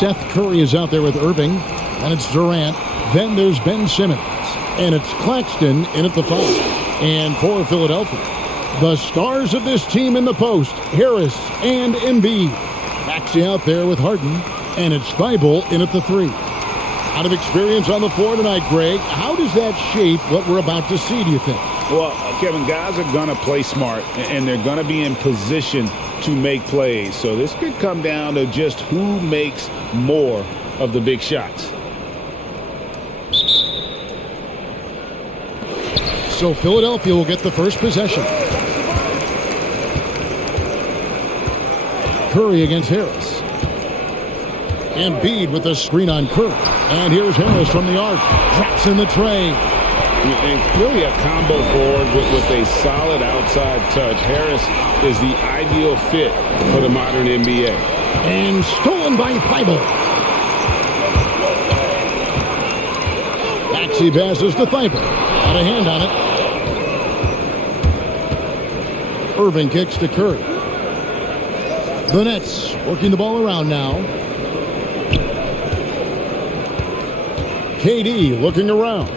Seth Curry is out there with Irving. And it's Durant. Then there's Ben Simmons. And it's Claxton in at the 5. And for Philadelphia, the stars of this team in the post, Harris and Embiid. Maxey out there with Harden. And it's Thibault in at the 3. Out of experience on the floor tonight, Greg, how does that shape what we're about to see, do you think? Well, Kevin, guys are going to play smart, and they're going to be in position to make plays. So this could come down to just who makes more of the big shots. So Philadelphia will get the first possession. Curry against Harris. Embiid with the screen on Curry. And here's Harris from the arc. Drops in the tray. And really a combo forward with a solid outside touch. Harris is the ideal fit for the modern NBA. And stolen by Thibault. Maxey passes to Thibault. Got a hand on it. Irving kicks to Curry. The Nets working the ball around now. KD looking around.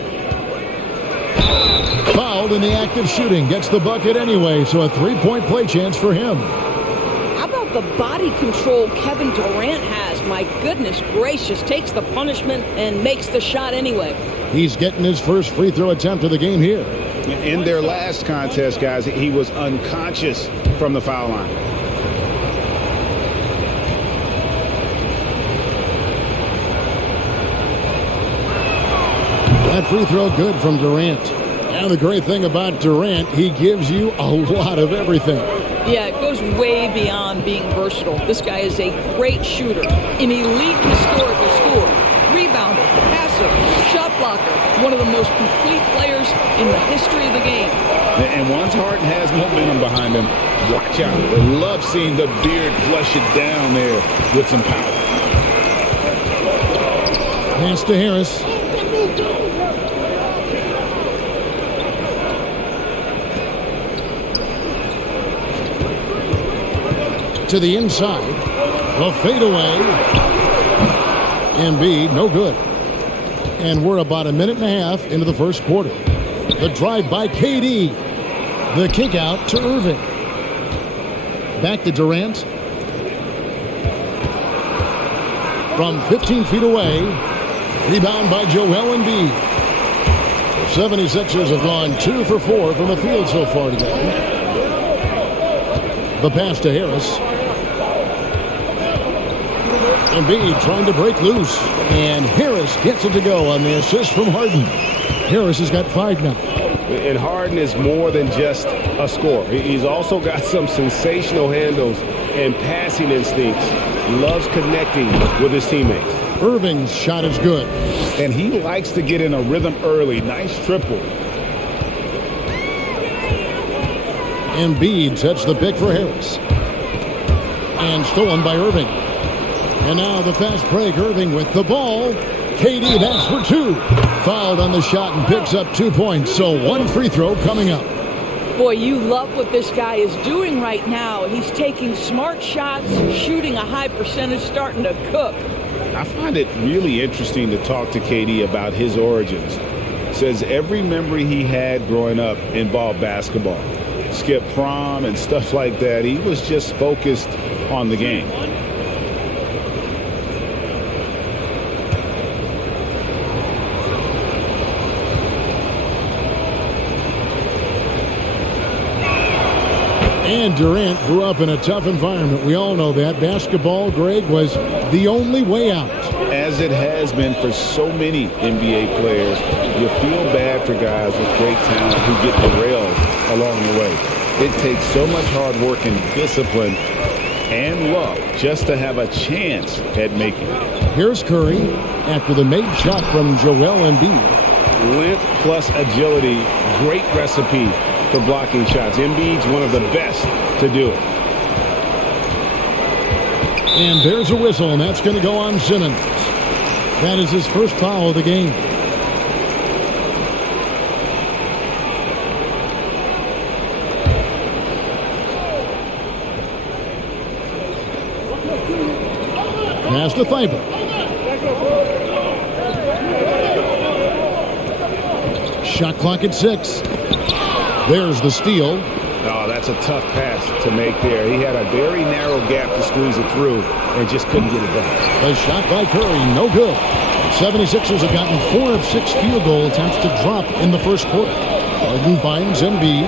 Fouled in the act of shooting. Gets the bucket anyway, so a three-point play chance for him. How about the body control Kevin Durant has? My goodness gracious. Takes the punishment and makes the shot anyway. He's getting his first free throw attempt of the game here. In their last contest, guys, he was unconscious from the foul line. That free throw good from Durant. And the great thing about Durant, he gives you a lot of everything. Yeah, it goes way beyond being versatile. This guy is a great shooter, an elite historical scorer, rebounder, passer, shot blocker, one of the most complete players in the history of the game. And once Harden has momentum behind him, watch out. I love seeing the beard flush it down there with some power. Pass to Harris. To the inside. The fadeaway. Embiid, no good. And we're about a minute and a half into the first quarter. The drive by KD. The kick out to Irving. Back to Durant. From 15 feet away. Rebound by Joel Embiid. The 76ers have gone 2 for 4 from the field so far today. The pass to Harris. Embiid trying to break loose. And Harris gets it to go on the assist from Harden. Harris has got 5 now. And Harden is more than just a scorer. He's also got some sensational handles and passing instincts. Loves connecting with his teammates. Irving's shot is good. And he likes to get in a rhythm early. Nice triple. Embiid sets the pick for Harris. And stolen by Irving. And now the fast break. Irving with the ball. KD backs for 2. Fouled on the shot and picks up 2 points. So 1 free throw coming up. Boy, you love what this guy is doing right now. He's taking smart shots, shooting a high percentage, starting to cook. I find it really interesting to talk to KD about his origins. Says every memory he had growing up involved basketball. Skipped prom and stuff like that. He was just focused on the game. And Durant grew up in a tough environment. We all know that. Basketball, Greg, was the only way out. As it has been for so many NBA players, you feel bad for guys with great talent who get derailed along the way. It takes so much hard work and discipline and luck just to have a chance at making it. Here's Curry after the made shot from Joel Embiid. Length plus agility, great recipe for blocking shots. Embiid's one of the best to do it. And there's a whistle, and that's going to go on Simmons. That is his first foul of the game. Pass to Thibault. Shot clock at 6. There's the steal. Oh, that's a tough pass to make there. He had a very narrow gap to squeeze it through and just couldn't get it done. The shot by Curry, no good. 76ers have gotten 4 of 6 field goal attempts to drop in the first quarter. Harden finds Embiid.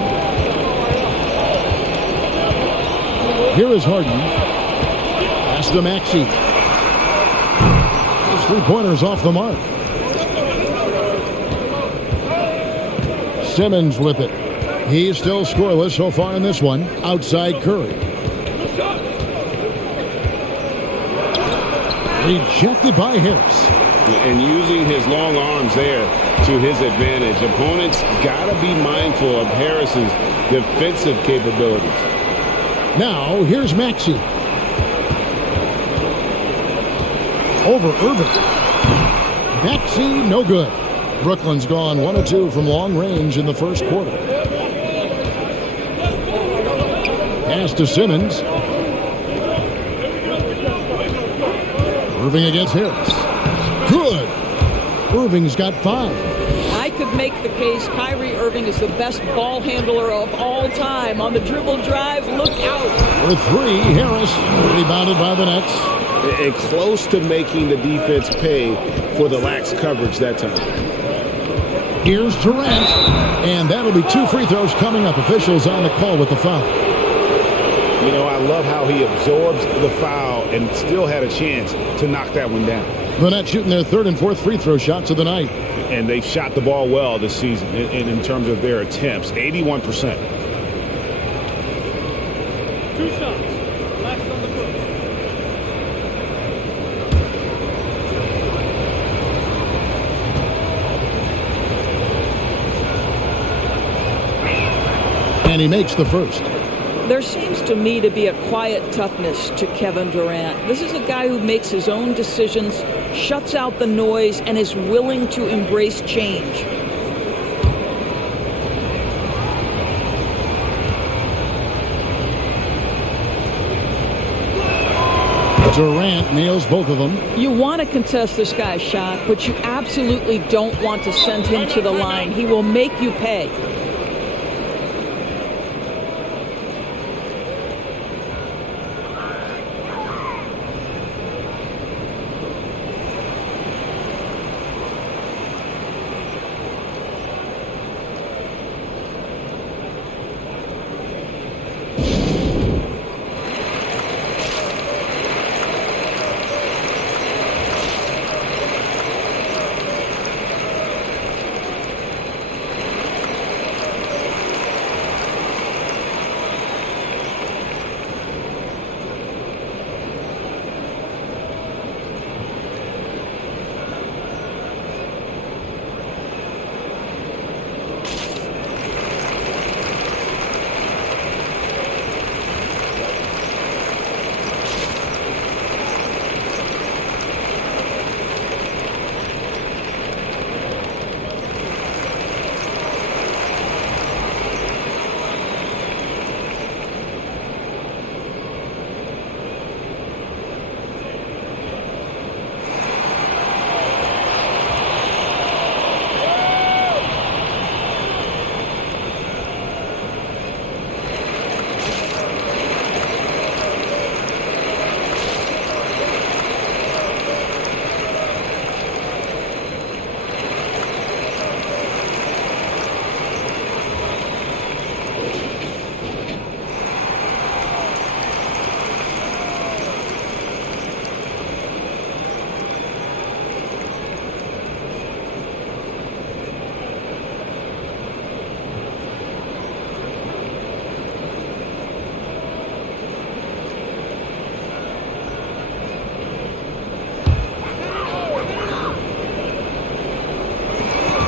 Here is Harden. Pass to Maxey. His three-pointers off the mark. Simmons with it. He's still scoreless so far in this one. Outside Curry. Rejected by Harris. And using his long arms there to his advantage. Opponents got to be mindful of Harris's defensive capabilities. Now, here's Maxey. Over Irving. Maxey, no good. Brooklyn's gone 1 of 2 from long range in the first quarter. Pass to Simmons. Irving against Harris. Good. Irving's got 5. I could make the case Kyrie Irving is the best ball handler of all time. On the dribble drive, look out. For 3, Harris rebounded by the Nets. And close to making the defense pay for the lax coverage that time. Here's Durant. And that'll be 2 free throws coming up. Officials on the call with the foul. You know, I love how he absorbs the foul and still had a chance to knock that one down. The Nets shooting their 3rd and 4th free throw shots of the night. And they've shot the ball well this season in terms of their attempts. 81%. 2 shots. Last on the foot. And he makes the first. There seems to me to be a quiet toughness to Kevin Durant. This is a guy who makes his own decisions, shuts out the noise, and is willing to embrace change. Durant nails both of them. You want to contest this guy's shot, but you absolutely don't want to send him to the line. He will make you pay.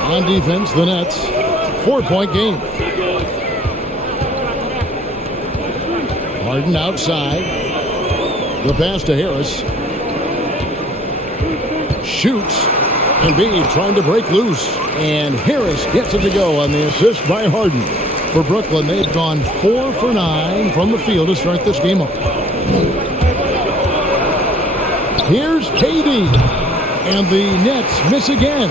On defense, the Nets, 4-point game. Harden outside. The pass to Harris. Shoots. Embiid trying to break loose. And Harris gets it to go on the assist by Harden. For Brooklyn, they've gone 4 for 9 from the field to start this game off. Here's KD. And the Nets miss again.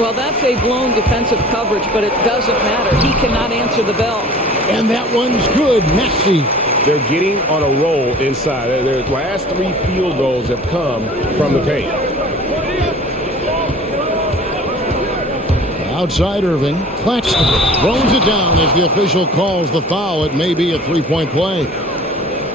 Well, that's a blown defensive coverage, but it doesn't matter. He cannot answer the bell. And that one's good. Maxey. They're getting on a roll inside. Their last 3 field goals have come from the paint. Outside Irving. Claxton throws it down as the official calls the foul. It may be a 3-point play.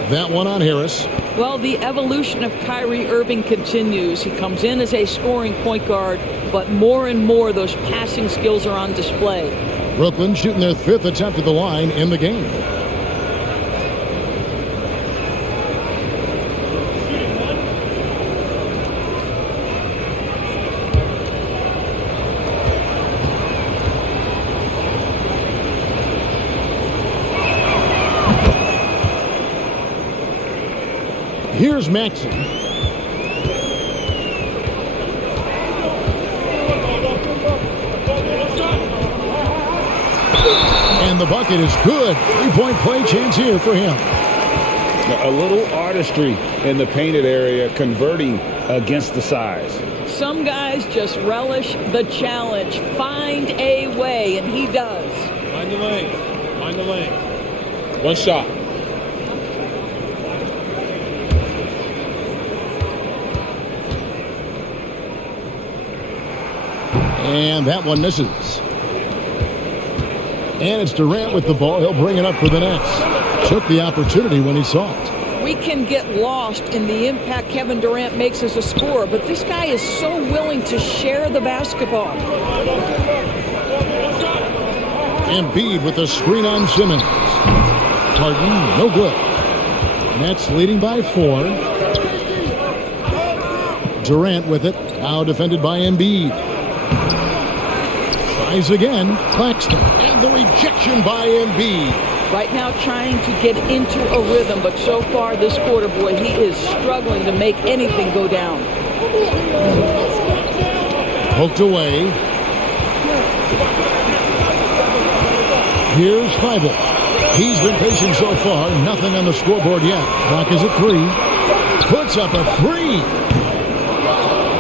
That one on Harris. Well, the evolution of Kyrie Irving continues. He comes in as a scoring point guard, but more and more those passing skills are on display. Brooklyn shooting their 5th attempt at the line in the game. Here's Maxey. And the bucket is good. 3-point play chance here for him. A little artistry in the painted area, converting against the size. Some guys just relish the challenge. Find a way, and he does. Find the lane. Find the lane. One shot. And that one misses. And it's Durant with the ball. He'll bring it up for the Nets. Took the opportunity when he saw it. We can get lost in the impact Kevin Durant makes as a scorer, but this guy is so willing to share the basketball. Embiid with a screen on Simmons. Harden, no good. Nets leading by 4. Durant with it. Now defended by Embiid. Tries again. Claxton. And the rejection by Embiid. Right now trying to get into a rhythm, but so far this quarter, boy, he is struggling to make anything go down. Poked away. Here's Feibel. He's been patient so far. Nothing on the scoreboard yet. Clock is at 3. Puts up a 3.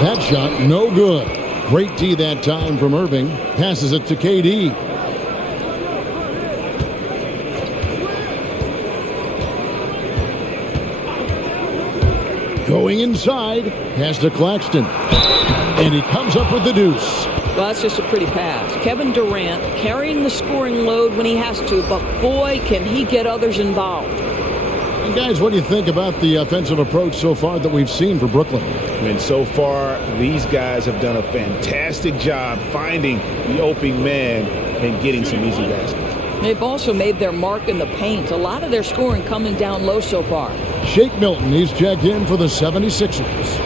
That shot, no good. Great D that time from Irving. Passes it to KD. Going inside. Pass to Claxton. And he comes up with the deuce. Well, that's just a pretty pass. Kevin Durant carrying the scoring load when he has to, but boy, can he get others involved. And guys, what do you think about the offensive approach so far that we've seen for Brooklyn? And so far, these guys have done a fantastic job finding the opening man and getting some easy baskets. They've also made their mark in the paint. A lot of their scoring coming down low so far. Shake Milton, he's checked in for the 76ers.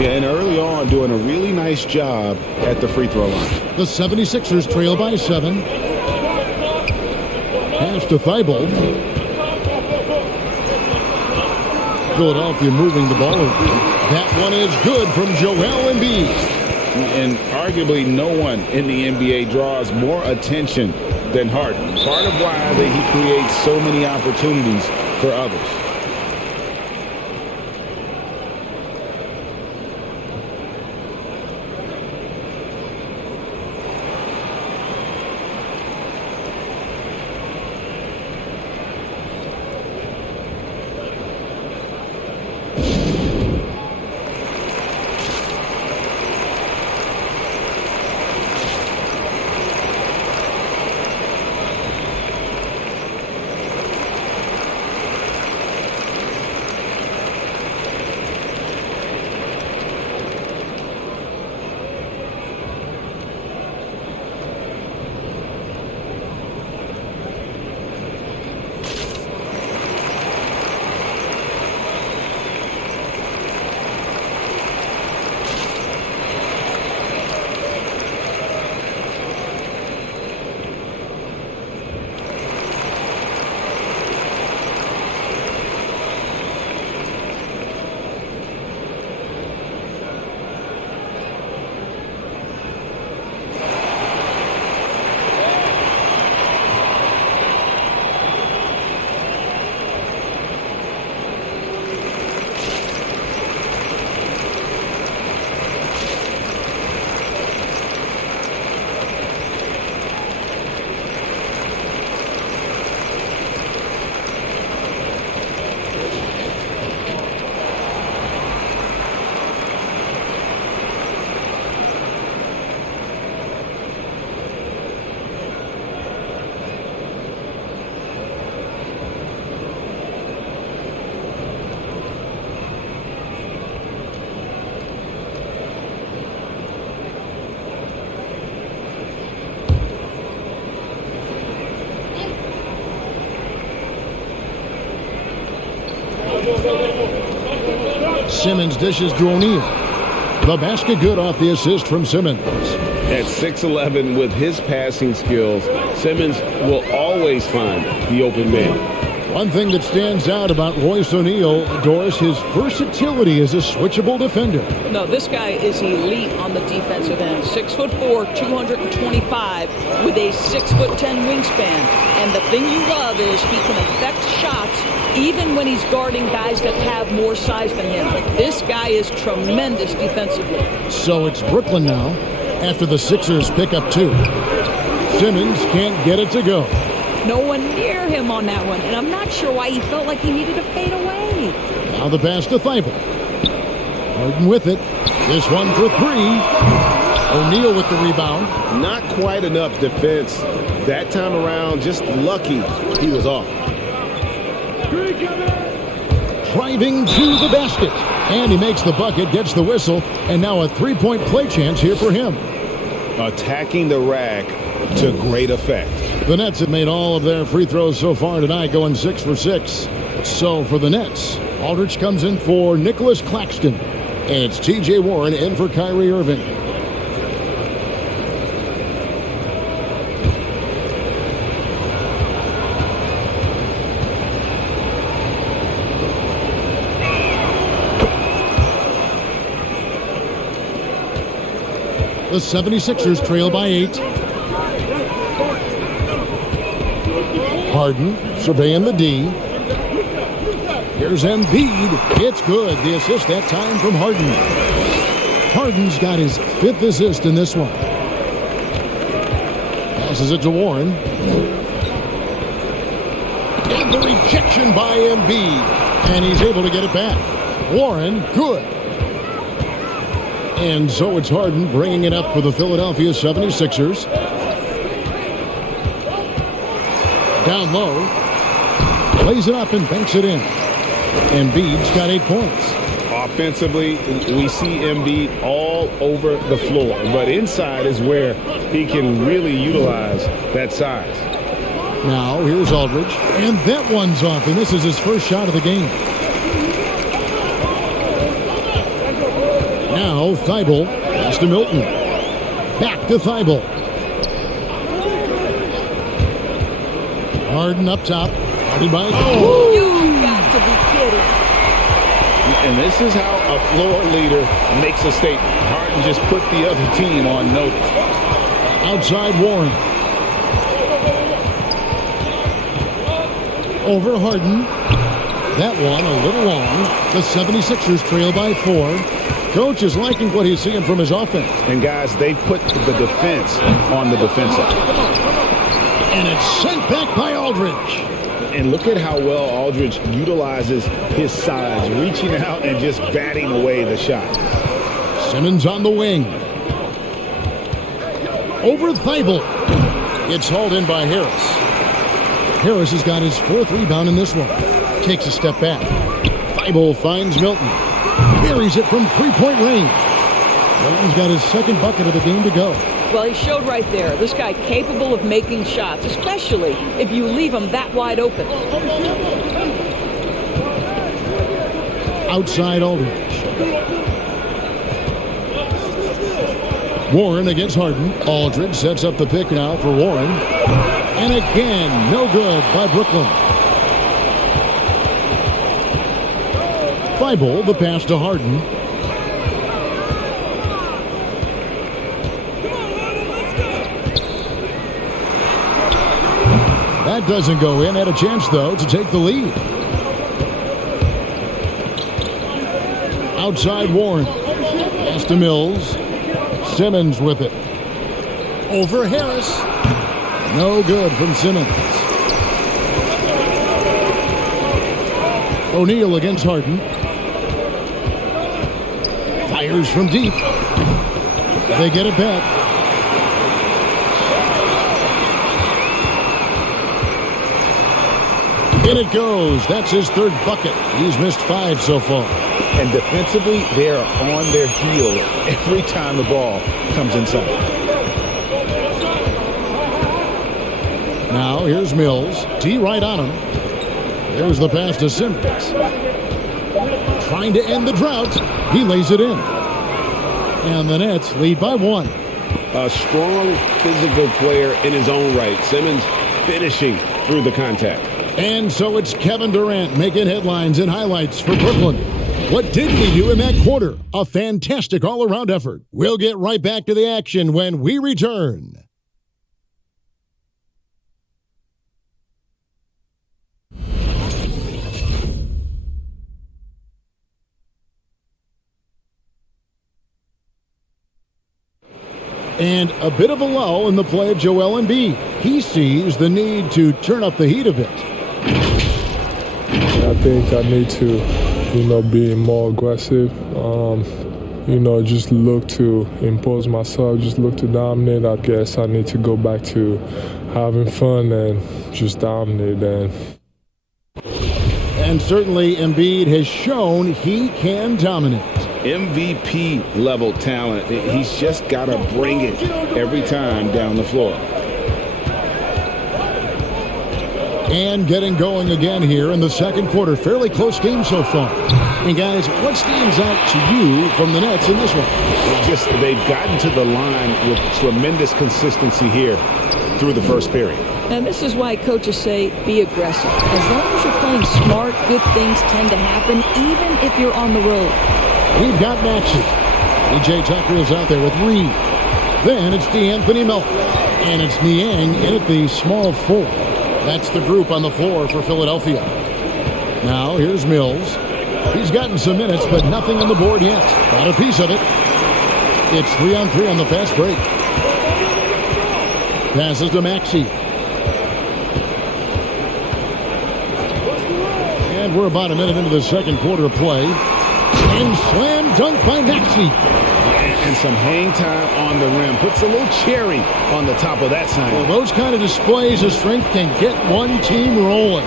Yeah, and early on, doing a really nice job at the free throw line. The 76ers trail by 7. Pass to Thibault. Philadelphia moving the ball over. That one is good from Joel Embiid. And arguably no one in the NBA draws more attention than Harden. Part of why he creates so many opportunities for others. Simmons dishes to O'Neal. The basket good off the assist from Simmons. At 6'11", with his passing skills, Simmons will always find the open man. One thing that stands out about Royce O'Neal, Doris, his versatility as a switchable defender. No, this guy is elite on the defensive end. 6'4", 225, with a 6'10" wingspan. And the thing you love is he can affect shots even when he's guarding guys that have more size than him. This guy is tremendous defensively. So it's Brooklyn now after the Sixers pick up 2. Simmons can't get it to go. No one near him on that one, and I'm not sure why he felt like he needed to fade away. Now the pass to Thibault. Harden with it. This one for 3. O'Neal with the rebound. Not quite enough defense that time around. Just lucky he was off. Driving to the basket. And he makes the bucket, gets the whistle, and now a 3-point play chance here for him. Attacking the rack to great effect. The Nets have made all of their free throws so far tonight, going 6 for 6. So for the Nets, Aldridge comes in for Nicholas Claxton. And it's T.J. Warren in for Kyrie Irving. The 76ers trail by 8. Harden surveying the D. Here's Embiid. It's good. The assist that time from Harden. Harden's got his 5th assist in this one. Passes it to Warren. And the rejection by Embiid. And he's able to get it back. Warren, good. And so it's Harden bringing it up for the Philadelphia 76ers. Down low. Plays it up and banks it in. Embiid's got 8 points. Offensively, we see Embiid all over the floor. But inside is where he can really utilize that size. Now, here's Aldridge. And that one's off. And this is his first shot of the game. Now, Thibault. Pass to Milton. Back to Thibault. Harden up top. Harden by... Oh. You got to be kidding. And this is how a floor leader makes a statement. Harden just put the other team on notice. Outside Warren. Over Harden. That one a little long. The 76ers trail by 4. Coach is liking what he's seeing from his offense. And guys, they've put the defense on the defensive. And it's sent back by Aldridge. And look at how well Aldridge utilizes his size, reaching out and just batting away the shot. Simmons on the wing. Over Thibault. It's hauled in by Harris. Harris has got his 4th rebound in this one. Takes a step back. Thibault finds Milton. Buries it from 3-point range. Milton's got his 2nd bucket of the game to go. Well, he showed right there. This guy capable of making shots, especially if you leave him that wide open. Outside Aldridge. Warren against Harden. Aldridge sets up the pick now for Warren. And again, no good by Brooklyn. Thibault, the pass to Harden. That doesn't go in. Had a chance, though, to take the lead. Outside Warren. Pass to Mills. Simmons with it. Over Harris. No good from Simmons. O'Neal against Harden. Fires from deep. They get it back. In it goes. That's his 3rd bucket. He's missed 5 so far. And defensively, they are on their heels every time the ball comes inside. Now, here's Mills. T right on him. There's the pass to Simmons. trying to end the drought. He lays it in. And the Nets lead by 1. A strong physical player in his own right. Simmons finishing through the contact. And so it's Kevin Durant making headlines and highlights for Brooklyn. What did we do in that quarter? A fantastic all-around effort. We'll get right back to the action when we return. And a bit of a lull in the play of Joel Embiid. He sees the need to turn up the heat a bit. I think I need to, be more aggressive. Just look to impose myself, just look to dominate. I guess I need to go back to having fun and just dominate. And certainly Embiid has shown he can dominate. MVP level talent. He's just got to bring it every time down the floor. And getting going again here in the second quarter. Fairly close game so far. And guys, what stands out to you from the Nets in this one? They've gotten to the line with tremendous consistency here through the first period. And this is why coaches say be aggressive. As long as you're playing smart, good things tend to happen, even if you're on the road. We've got Maxey. PJ Tucker is out there with Reed. Then it's DeAnthony Melton. And it's Niang in at the small 4. That's the group on the floor for Philadelphia. Now here's Mills. He's gotten some minutes, but nothing on the board yet. Got a piece of it. It's 3-on-3 on the fast break. Passes to Maxey. And we're about a minute into the second quarter of play. And slam dunk by Maxey. And some hang time on the rim. Puts a little cherry on the top of that sign. Well, those kind of displays of strength can get one team rolling.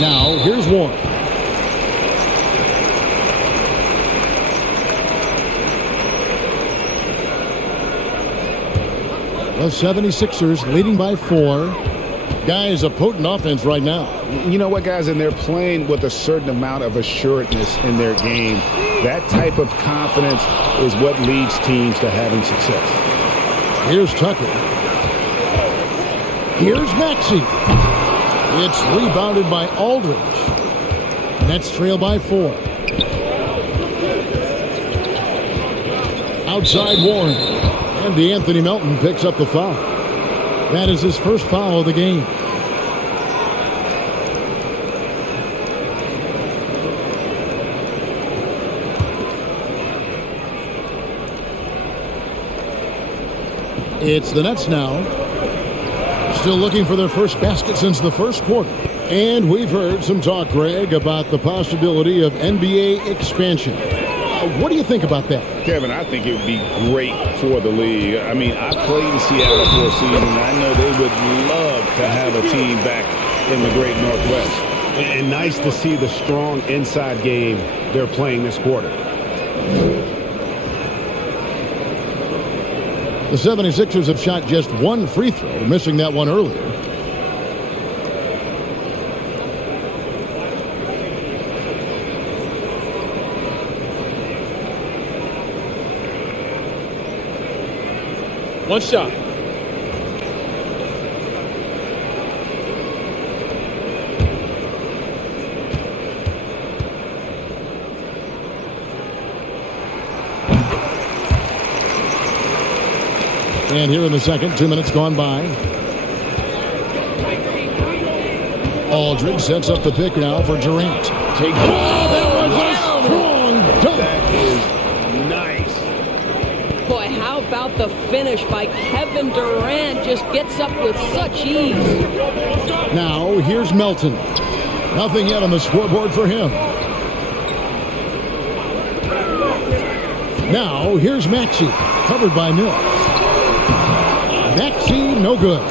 Now, here's Warren. The 76ers leading by 4. Guys, a potent offense right now. You know what, guys? And they're playing with a certain amount of assuredness in their game. That type of confidence is what leads teams to having success. Here's Tucker. Here's Maxey. It's rebounded by Aldridge. Nets trail by 4. Outside Warren. And DeAnthony Melton picks up the foul. That is his first foul of the game. It's the Nets now. Still looking for their first basket since the first quarter. And we've heard some talk, Greg, about the possibility of NBA expansion. What do you think about that? Kevin, I think it would be great for the league. I mean, I played in Seattle for a season, and I know they would love to have a team back in the great Northwest. And nice to see the strong inside game they're playing this quarter. The 76ers have shot just one free throw, missing that one earlier. One shot. And here in the second, 2 minutes gone by. Aldridge sets up the pick now for Durant. Take that was a strong dunk. That is nice. Boy, how about the finish by Kevin Durant? Just gets up with such ease. Now, here's Melton. Nothing yet on the scoreboard for him. Now, here's Maxey, covered by Mills. Maxey, no good.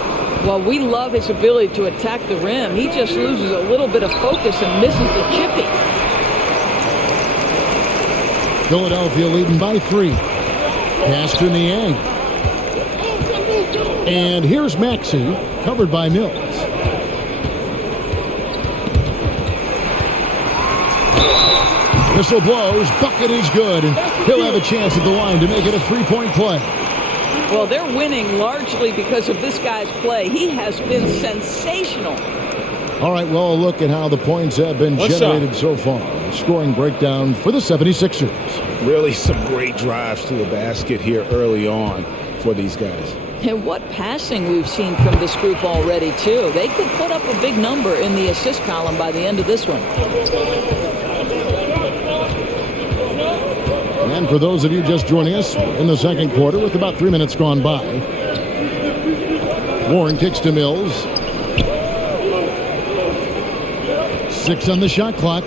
Well, we love his ability to attack the rim. He just loses a little bit of focus and misses the chippy. Philadelphia leading by 3. Pass to Niang. And here's Maxey, covered by Mills. Whistle blows. Bucket is good. And he'll have a chance at the line to make it a three-point play. Well, they're winning largely because of this guy's play. He has been sensational. All right, well, a look at how the points have been generated so far. Scoring breakdown for the 76ers. Really some great drives to the basket here early on for these guys. And what passing we've seen from this group already, too. They could put up a big number in the assist column by the end of this one. And for those of you just joining us in the second quarter with about 3 minutes gone by, Warren kicks to Mills. 6 on the shot clock.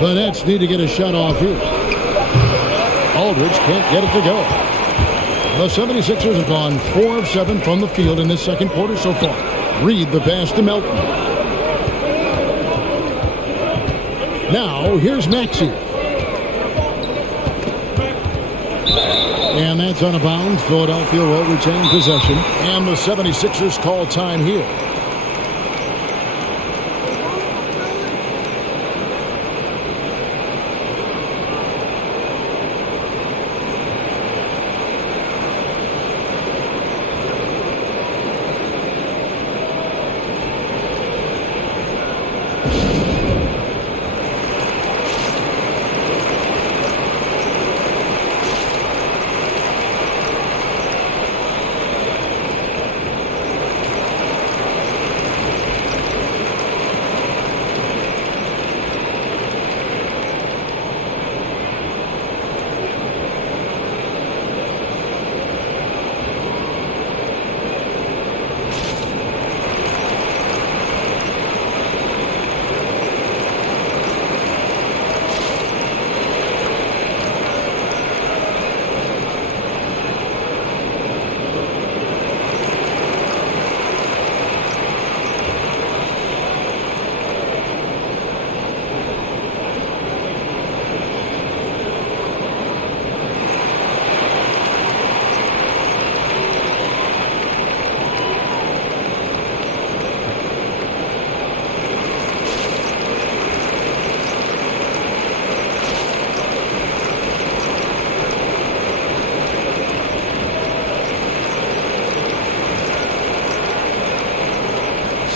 The Nets need to get a shot off here. Aldridge can't get it to go. The 76ers have gone 4 of 7 from the field in this second quarter so far. Reed the pass to Melton. Now here's Maxey. And that's out of bounds. Philadelphia will retain possession. And the 76ers call time here.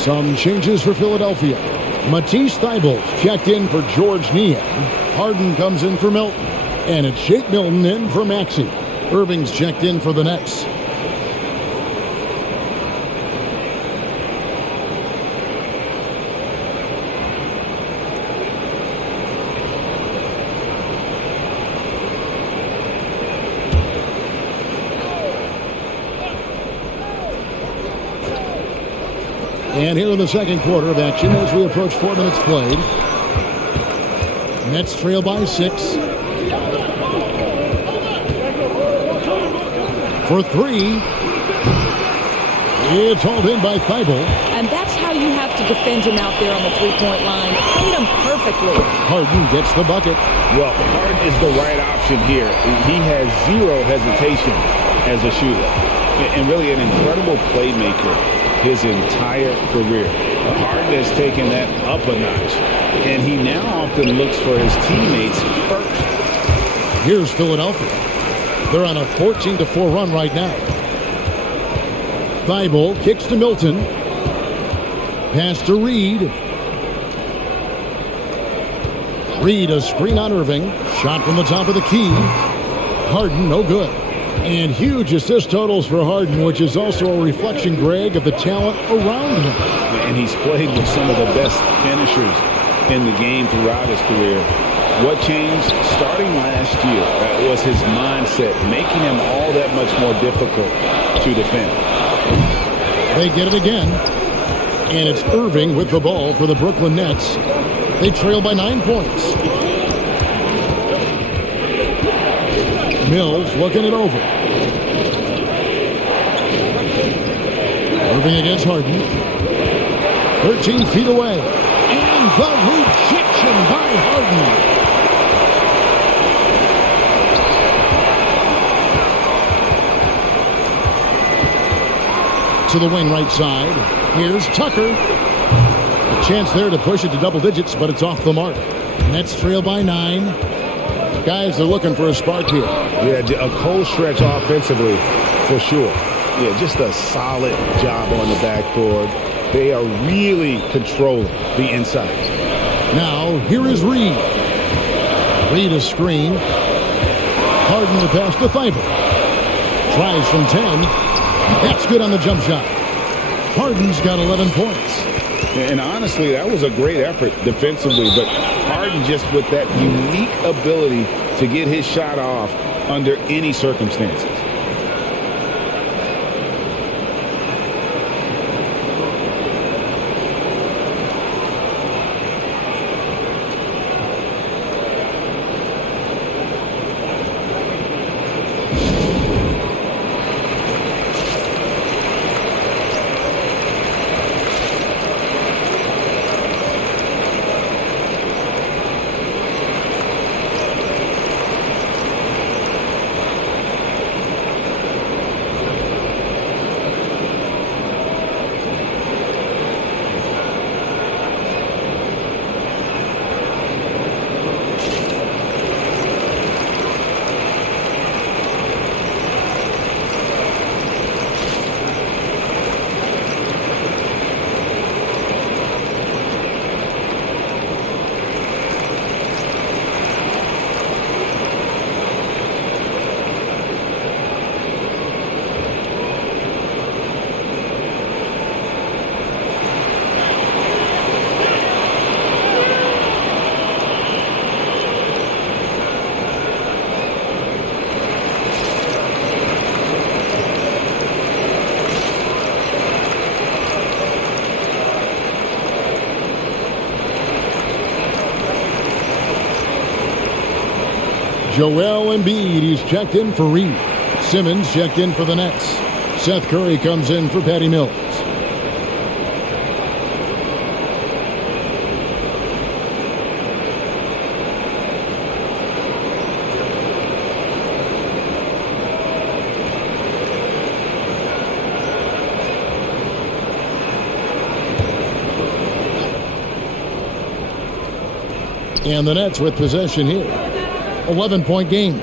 Some changes for Philadelphia. Matisse Thybulle checked in for George Niang. Harden comes in for Milton. And it's Shake Milton in for Maxey. Irving's checked in for the Nets. And here in the second quarter of action as we approach 4 minutes played. Nets trail by 6. For 3. It's hauled in by Thybulle. And that's how you have to defend him out there on the three-point line. Played him perfectly. Harden gets the bucket. Well, Harden is the right option here. He has zero hesitation as a shooter. And really an incredible playmaker his entire career. Harden has taken that up a notch, and he now often looks for his teammates first. Here's Philadelphia. They're on a 14-4 run right now. Thybulle kicks to Milton. Pass to Reed. Reed, a screen on Irving. Shot from the top of the key. Harden, no good. And huge assist totals for Harden, which is also a reflection, Greg, of the talent around him. And he's played with some of the best finishers in the game throughout his career. What changed starting last year was his mindset, making him all that much more difficult to defend. They get it again. And it's Irving with the ball for the Brooklyn Nets. They trail by 9 points. Mills looking it over. Irving against Harden. 13 feet away. And the rejection by Harden. To the wing right side. Here's Tucker. A chance there to push it to double digits, but it's off the mark. Nets trail by 9. Guys are looking for a spark here. Yeah, a cold stretch offensively for sure. Yeah, just a solid job on the backboard. They are really controlling the inside. Now, here is Reed. Reed a screen. Harden the pass to Thibault. Tries from 10. That's good on the jump shot. Harden's got 11 points. And honestly, that was a great effort defensively, but Harden just with that unique ability to get his shot off under any circumstances. Joel Embiid, he's checked in for Reed. Simmons checked in for the Nets. Seth Curry comes in for Patty Mills. And the Nets with possession here. 11-point game.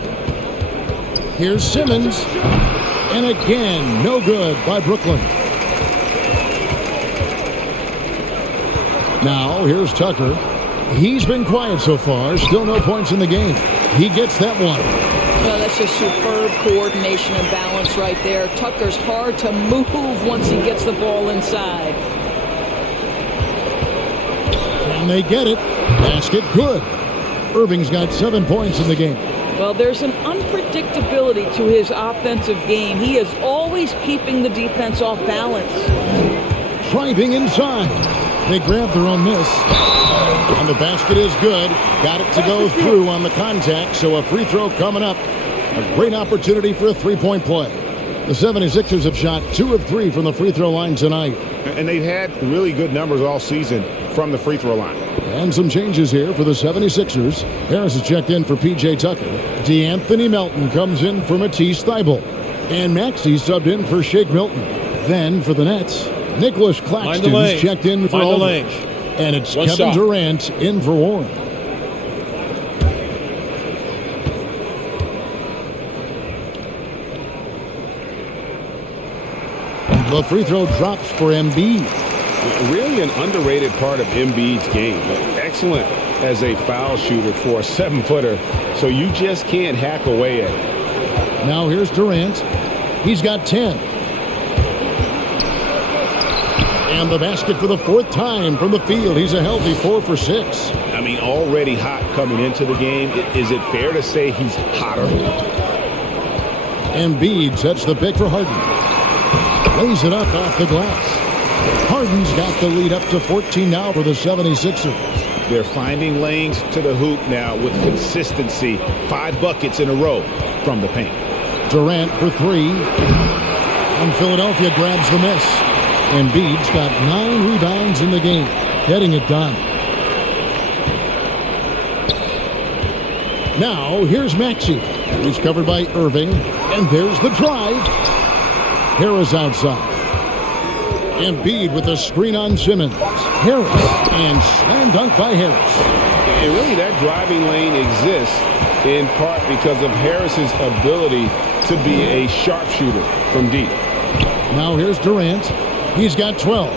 Here's Simmons. And again, no good by Brooklyn. Now, here's Tucker. He's been quiet so far. Still no points in the game. He gets that one. Well, that's just superb coordination and balance right there. Tucker's hard to move once he gets the ball inside. And they get it. Basket good. Irving's got 7 points in the game. Well, there's an unpredictability to his offensive game. He is always keeping the defense off balance. Driving inside. They grab their own miss. And the basket is good. Got it to go through on the contact, so a free throw coming up. A great opportunity for a three-point play. The 76ers have shot 2 of 3 from the free throw line tonight. And they've had really good numbers all season from the free throw line. And some changes here for the 76ers. Harris is checked in for P.J. Tucker. DeAnthony Melton comes in for Matisse Thybulle. And Maxey subbed in for Shake Milton. Then for the Nets, Nicholas Claxton's checked in for Aldridge. And it's Kevin Durant in for Warren. The free throw drops for Embiid. Really an underrated part of Embiid's game. Excellent as a foul shooter for a 7-footer, so you just can't hack away at it. Now here's Durant. He's got 10. And the basket for the 4th time from the field. He's a healthy 4 for 6. I mean, already hot coming into the game. Is it fair to say he's hotter? Embiid sets the pick for Harden. Lays it up off the glass. Harden's got the lead up to 14 now for the 76ers. They're finding lanes to the hoop now with consistency. 5 buckets in a row from the paint. Durant for 3. And Philadelphia grabs the miss. Embiid's got 9 rebounds in the game. Getting it done. Now, here's Maxey. He's covered by Irving. And there's the drive. Harris outside. Embiid with a screen on Simmons. Harris, and slam dunk by Harris. And really, that driving lane exists in part because of Harris's ability to be a sharpshooter from deep. Now here's Durant. He's got 12.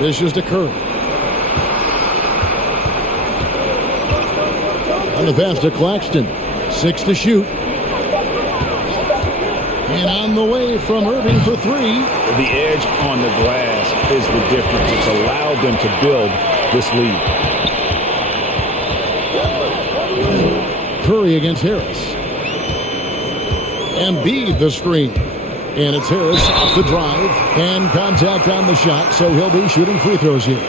Dishes to Curry. On the pass to Claxton. 6 to shoot. And on the way from Irving for 3. The edge on the glass is the difference. It's allowed them to build this lead. Curry against Harris. Embiid the screen. And it's Harris off the drive. And contact on the shot, so he'll be shooting free throws here.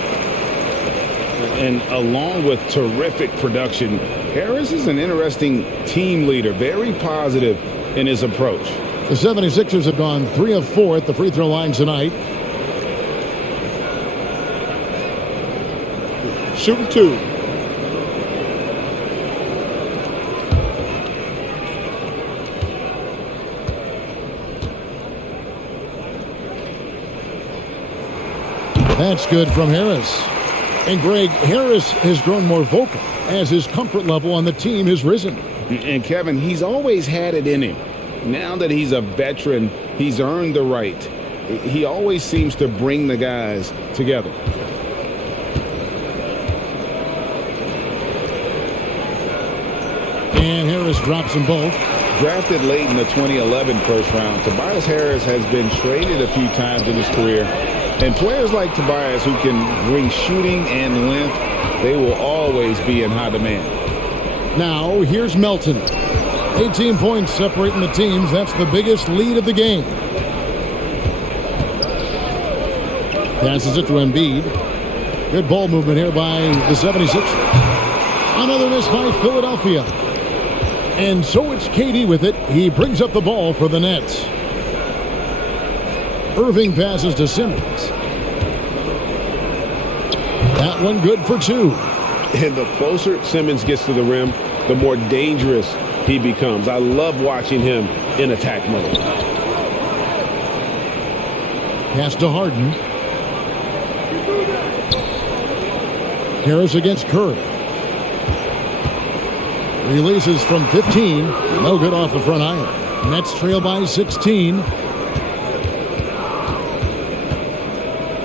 And along with terrific production, Harris is an interesting team leader. Very positive in his approach. The 76ers have gone 3 of 4 at the free throw line tonight. Shooting 2. That's good from Harris. And Greg, Harris has grown more vocal as his comfort level on the team has risen. And Kevin, he's always had it in him. Now that he's a veteran, he's earned the right. He always seems to bring the guys together. And Harris drops them both. Drafted late in the 2011 first round, Tobias Harris has been traded a few times in his career. And players like Tobias who can bring shooting and length, they will always be in high demand. Now, here's Melton. 18 points separating the teams. That's the biggest lead of the game. Passes it to Embiid. Good ball movement here by the 76ers. Another miss by Philadelphia. And so it's KD with it. He brings up the ball for the Nets. Irving passes to Simmons. That one good for 2. And the closer Simmons gets to the rim, the more dangerous he becomes. I love watching him in attack mode. Pass to Harden. Harris against Curry. Releases from 15. No good off the front iron. Nets trail by 16.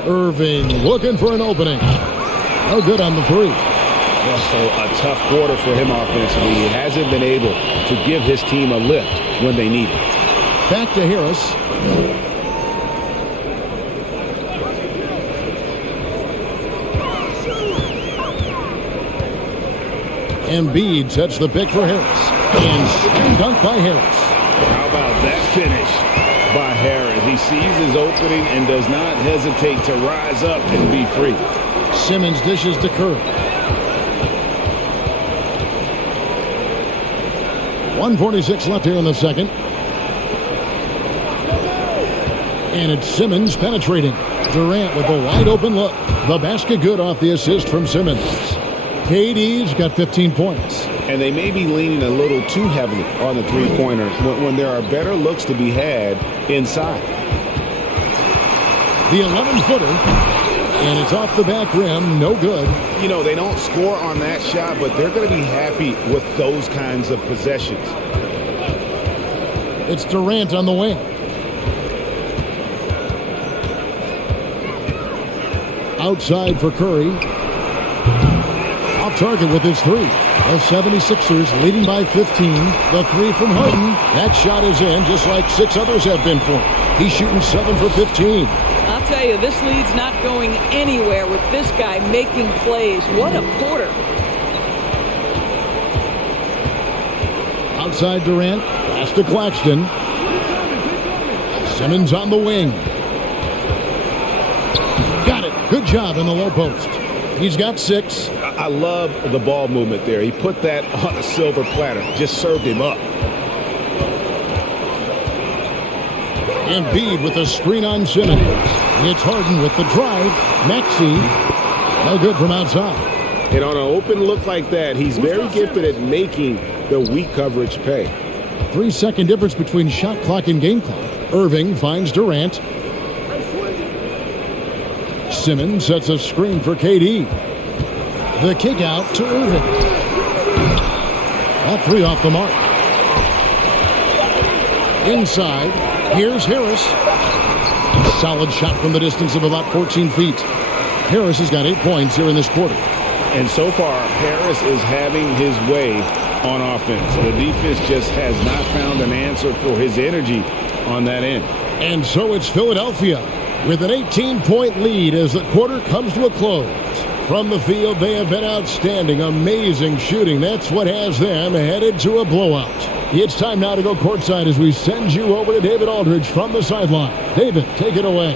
Irving looking for an opening. No good on the 3. Also a tough quarter for him offensively. He hasn't been able to give his team a lift when they need it. Back to Harris. Embiid sets the pick for Harris. And slam dunk by Harris. How about that finish by Harris? He sees his opening and does not hesitate to rise up and be free. Simmons dishes to Curry. 1:46 left here in the second. And it's Simmons penetrating. Durant with a wide open look. The basket good off the assist from Simmons. KD's got 15 points. And they may be leaning a little too heavily on the three-pointer when there are better looks to be had inside. The 11-footer. And it's off the back rim. No good. You know, they don't score on that shot, but they're going to be happy with those kinds of possessions. It's Durant on the wing. Outside for Curry. Off target with his 3. The 76ers leading by 15. The 3 from Harden. That shot is in, just like 6 others have been for him. He's shooting 7 for 15. I'll tell you, this lead's not going anywhere with this guy making plays. What a quarter. Outside Durant. Pass to Claxton. Simmons on the wing. Got it. Good job in the low post. He's got 6. I love the ball movement there. He put that on a silver platter. Just served him up. Embiid with a screen on Simmons. It's Harden with the drive. Maxey. No good from outside. And on an open look like that, he's very gifted at making the weak coverage pay. 3-second difference between shot clock and game clock. Irving finds Durant. Simmons sets a screen for KD. The kick out to Irving. That three off the mark. Inside, here's Harris. Solid shot from the distance of about 14 feet. Harris has got 8 points here in this quarter. And so far, Harris is having his way on offense. The defense just has not found an answer for his energy on that end. And so it's Philadelphia with an 18-point lead as the quarter comes to a close. From the field, they have been outstanding. Amazing shooting. That's what has them headed to a blowout. It's time now to go courtside as we send you over to David Aldridge from the sideline. David, take it away.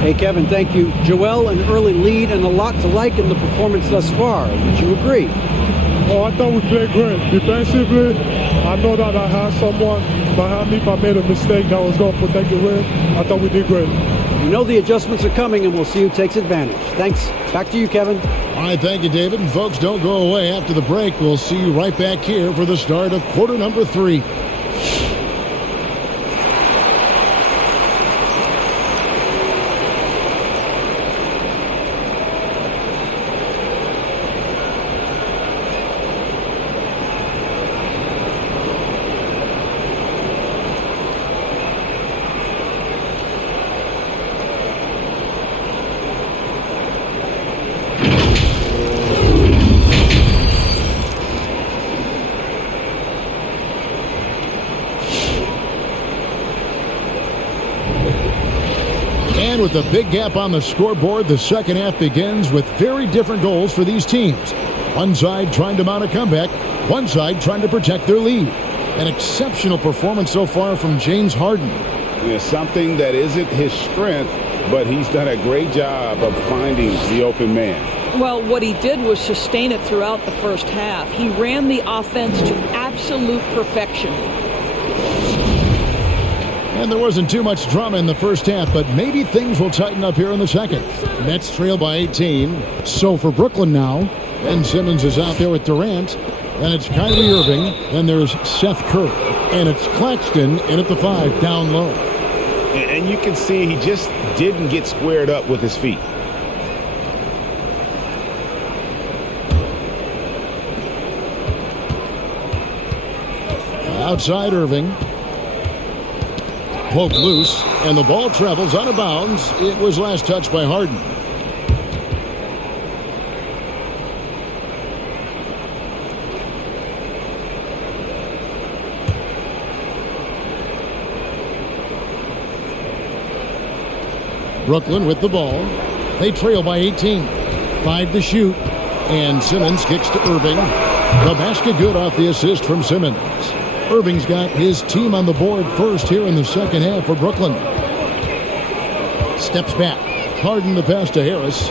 Hey, Kevin, thank you. Joel, an early lead and a lot to like in the performance thus far. Would you agree? Oh, I thought we played great. Defensively, I know that I had someone behind me. If I made a mistake that was going to protect the rim, I thought we did great. You know the adjustments are coming, and we'll see who takes advantage. Thanks. Back to you, Kevin. All right, thank you, David. And folks, don't go away after the break. We'll see you right back here for the start of quarter number 3. And with a big gap on the scoreboard, the second half begins with very different goals for these teams. One side trying to mount a comeback, one side trying to protect their lead. An exceptional performance so far from James Harden. It's something that isn't his strength, but he's done a great job of finding the open man. Well, what he did was sustain it throughout the first half. He ran the offense to absolute perfection. And there wasn't too much drama in the first half, but maybe things will tighten up here in the second. Nets trail by 18. So for Brooklyn now, Ben Simmons is out there with Durant. And it's Kyrie Irving. Then there's Seth Curry. And it's Claxton in at the 5, down low. And you can see he just didn't get squared up with his feet. Outside Irving. Poked loose, and the ball travels out of bounds. It was last touched by Harden. Brooklyn with the ball. They trail by 18. 5 to shoot. And Simmons kicks to Irving. The basket good off the assist from Simmons. Irving's got his team on the board first here in the second half for Brooklyn. Steps back. Harden the pass to Harris.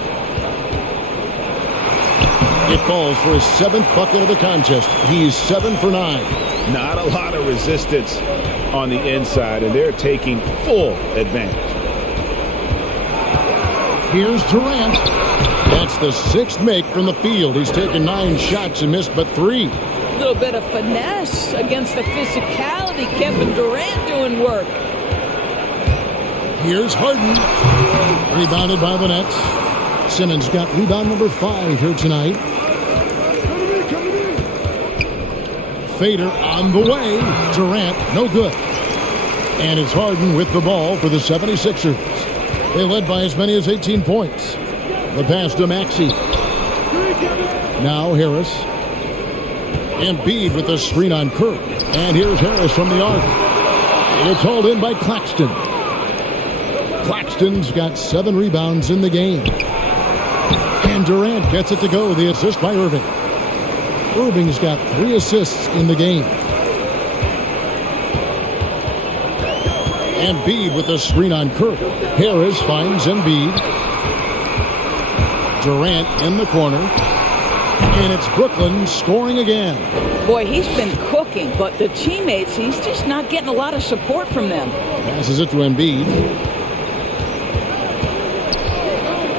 It falls for his 7th bucket of the contest. He's 7 for 9. Not a lot of resistance on the inside, and they're taking full advantage. Here's Durant. That's the 6th make from the field. He's taken 9 shots and missed but 3. A little bit of finesse against the physicality. Kevin Durant doing work. Here's Harden. Rebounded by the Nets. Simmons got rebound number 5 here tonight. Fader on the way. Durant, no good. And it's Harden with the ball for the 76ers. They led by as many as 18 points. The pass to Maxey. Now Harris. Embiid with the screen on Curry. And here's Harris from the arc. It's hauled in by Claxton. Claxton's got 7 rebounds in the game. And Durant gets it to go. The assist by Irving. Irving's got 3 assists in the game. Embiid with the screen on Curry. Harris finds Embiid. Durant in the corner. And it's Brooklyn scoring again. Boy, he's been cooking, but the teammates, he's just not getting a lot of support from them. Passes it to Embiid.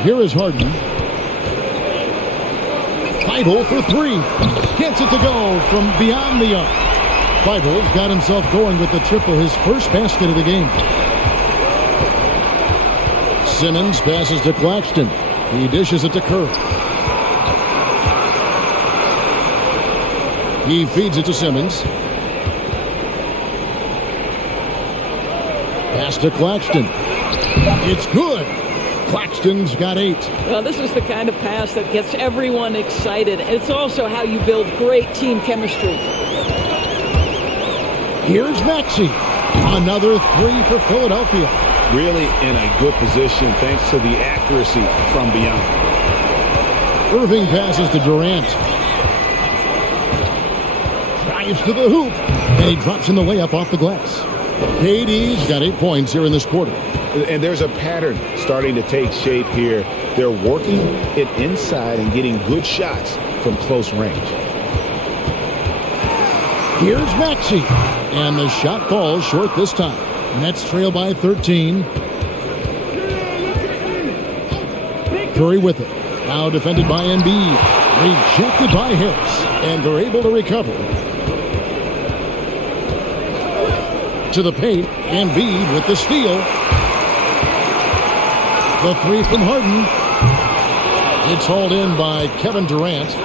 Here is Harden. 5-0 for 3. Gets it to go from beyond the arc. 5-0's got himself going with the triple, his first basket of the game. Simmons passes to Claxton. He dishes it to Curry. He feeds it to Simmons. Pass to Claxton. It's good. Claxton's got 8. Well, this is the kind of pass that gets everyone excited. It's also how you build great team chemistry. Here's Maxey. Another 3 for Philadelphia. Really in a good position thanks to the accuracy from beyond. Irving passes to Durant. Drives to the hoop. And he drops in the layup off the glass. KD's got 8 points here in this quarter. And there's a pattern starting to take shape here. They're working it inside and getting good shots from close range. Here's Maxey. And the shot falls short this time. Nets trail by 13. Curry with it. Now defended by Embiid. Rejected by Harris. And they're able to recover. To the paint. Embiid with the steal. The 3 from Harden. It's hauled in by Kevin Durant.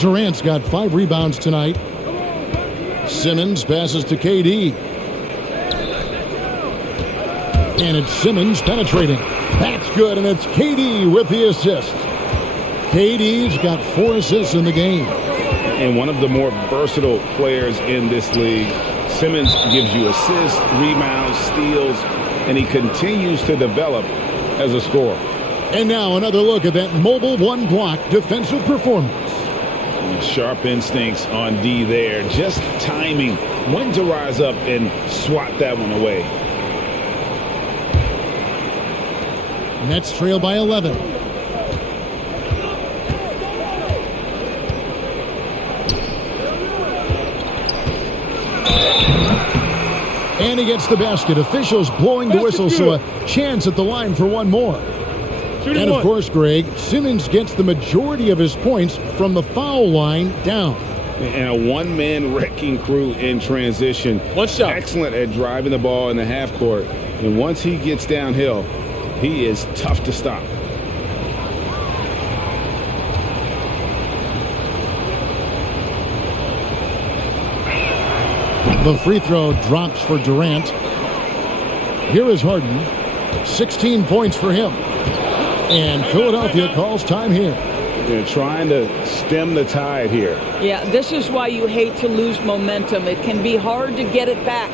Durant's got 5 rebounds tonight. Simmons passes to KD. And it's Simmons penetrating. That's good, and it's KD with the assist. KD's got 4 assists in the game. And one of the more versatile players in this league. Simmons gives you assists, rebounds, steals, and he continues to develop as a scorer. And now another look at that mobile one-block defensive performance. Sharp instincts on D there. Just timing when to rise up and swat that one away. Nets trail by 11. And he gets the basket. Officials blowing the whistle, so a chance at the line for one more. And of course, Greg, Simmons gets the majority of his points from the foul line down. And a one-man wrecking crew in transition. One shot. Excellent at driving the ball in the half court. And once he gets downhill, he is tough to stop. The free throw drops for Durant. Here is Harden. 16 points for him. And Philadelphia calls time here. They're trying to stem the tide here. Yeah, this is why you hate to lose momentum. It can be hard to get it back.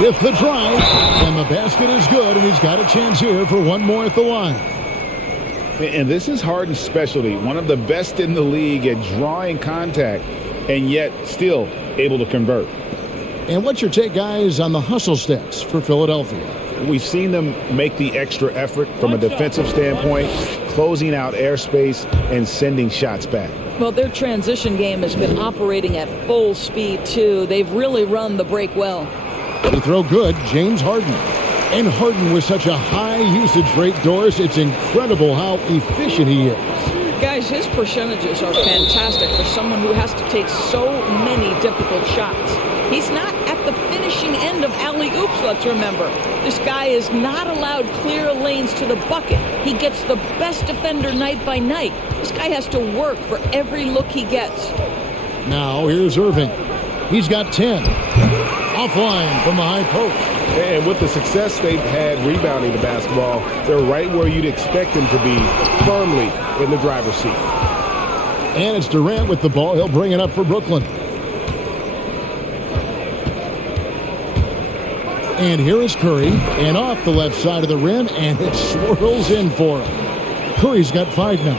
With the drive, and the basket is good, and he's got a chance here for one more at the line. And this is Harden's specialty, one of the best in the league at drawing contact, and yet still able to convert. And what's your take, guys, on the hustle stats for Philadelphia? We've seen them make the extra effort from a defensive standpoint, closing out airspace and sending shots back. Well, their transition game has been operating at full speed, too. They've really run the break well. To throw good, James Harden. And Harden with such a high usage rate, Doris, it's incredible how efficient he is. Guys, his percentages are fantastic for someone who has to take so many difficult shots. He's not at the finishing end of alley-oops, let's remember. This guy is not allowed clear lanes to the bucket. He gets the best defender night by night. This guy has to work for every look he gets. Now here's Irving. He's got 10. Offline from the high post. And with the success they've had rebounding the basketball, they're right where you'd expect them to be, firmly in the driver's seat. And it's Durant with the ball. He'll bring it up for Brooklyn. And here is Curry, and off the left side of the rim, and it swirls in for him. Curry's got 5 now.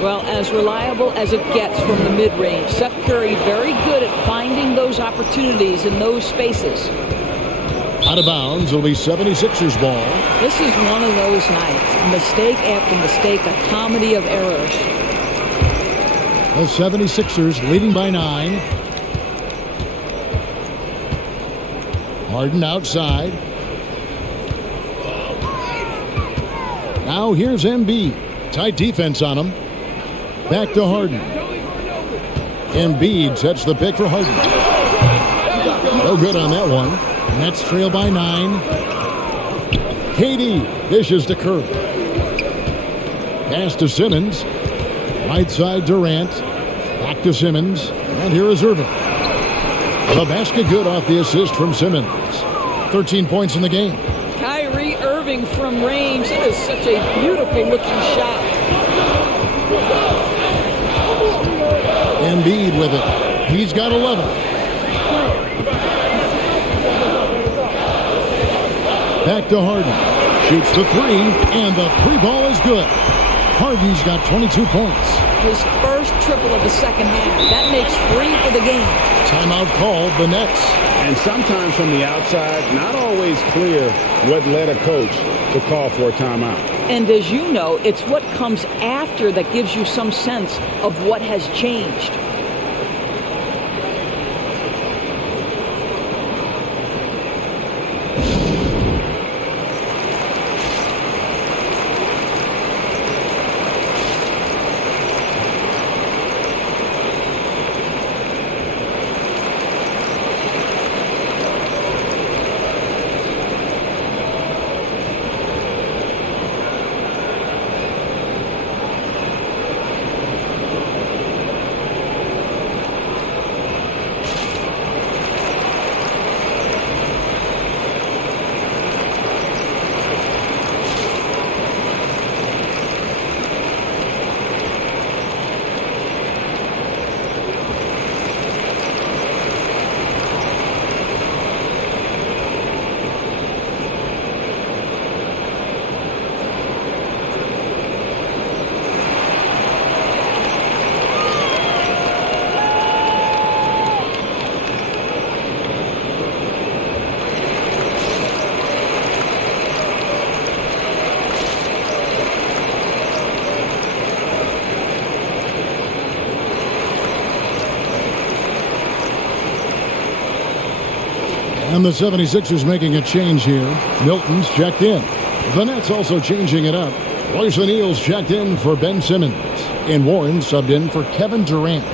Well, as reliable as it gets from the mid-range, Seth Curry very good at finding those opportunities in those spaces. Out of bounds, it'll be 76ers ball. This is one of those nights. Mistake after mistake, a comedy of errors. The 76ers leading by 9. Harden outside. Now here's Embiid. Tight defense on him. Back to Harden. Embiid sets the pick for Harden. No good on that one. Nets trail by 9. KD dishes to Curry. Pass to Simmons. Right side Durant. Back to Simmons. And here is Irving. The basket good off the assist from Simmons. 13 points in the game. Kyrie Irving from range. It is such a beautiful looking shot. Embiid with it. He's got 11. Back to Harden. Shoots the 3, and the 3 ball is good. Harden's got 22 points. His first triple of the second half. That makes 3 for the game. Timeout called, the Nets. And sometimes from the outside, not always clear what led a coach to call for a timeout. And as you know, it's what comes after that gives you some sense of what has changed. And the 76ers making a change here. Milton's checked in. The Nets also changing it up. Royce O'Neal's checked in for Ben Simmons. And Warren subbed in for Kevin Durant.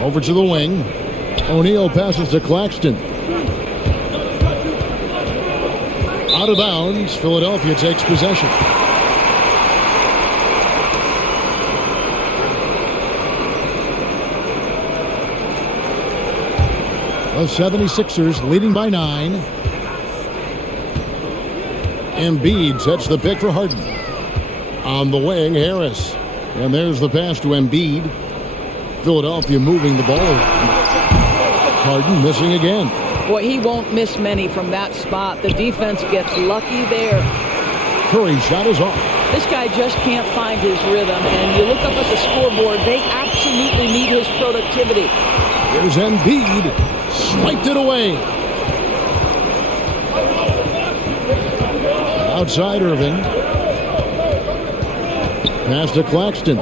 Over to the wing. O'Neal passes to Claxton. Out of bounds. Philadelphia takes possession. The 76ers leading by 9. Embiid sets the pick for Harden. On the wing, Harris. And there's the pass to Embiid. Philadelphia moving the ball around. Harden missing again. Boy, he won't miss many from that spot. The defense gets lucky there. Curry's shot is off. This guy just can't find his rhythm, and you look up at the scoreboard, they absolutely need his productivity. Here's Embiid. Swiped it away. Outside Irving. Pass to Claxton.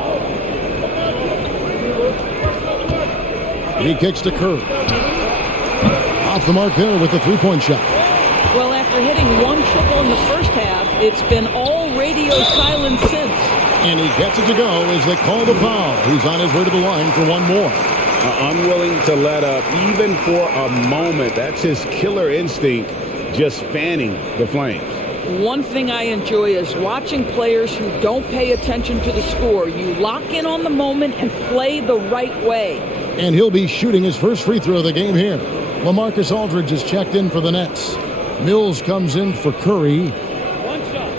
He kicks to Kerr. Off the mark there with the three-point shot. Well, after hitting one triple in the first half, it's been all radio silence since. And he gets it to go as they call the foul. He's on his way to the line for one more. Unwilling to let up even for a moment. That's his killer instinct, just fanning the flames. One thing I enjoy is watching players who don't pay attention to the score. You lock in on the moment and play the right way. And he'll be shooting his first free throw of the game here. LaMarcus Aldridge is checked in for the Nets. Mills comes in for Curry. One shot.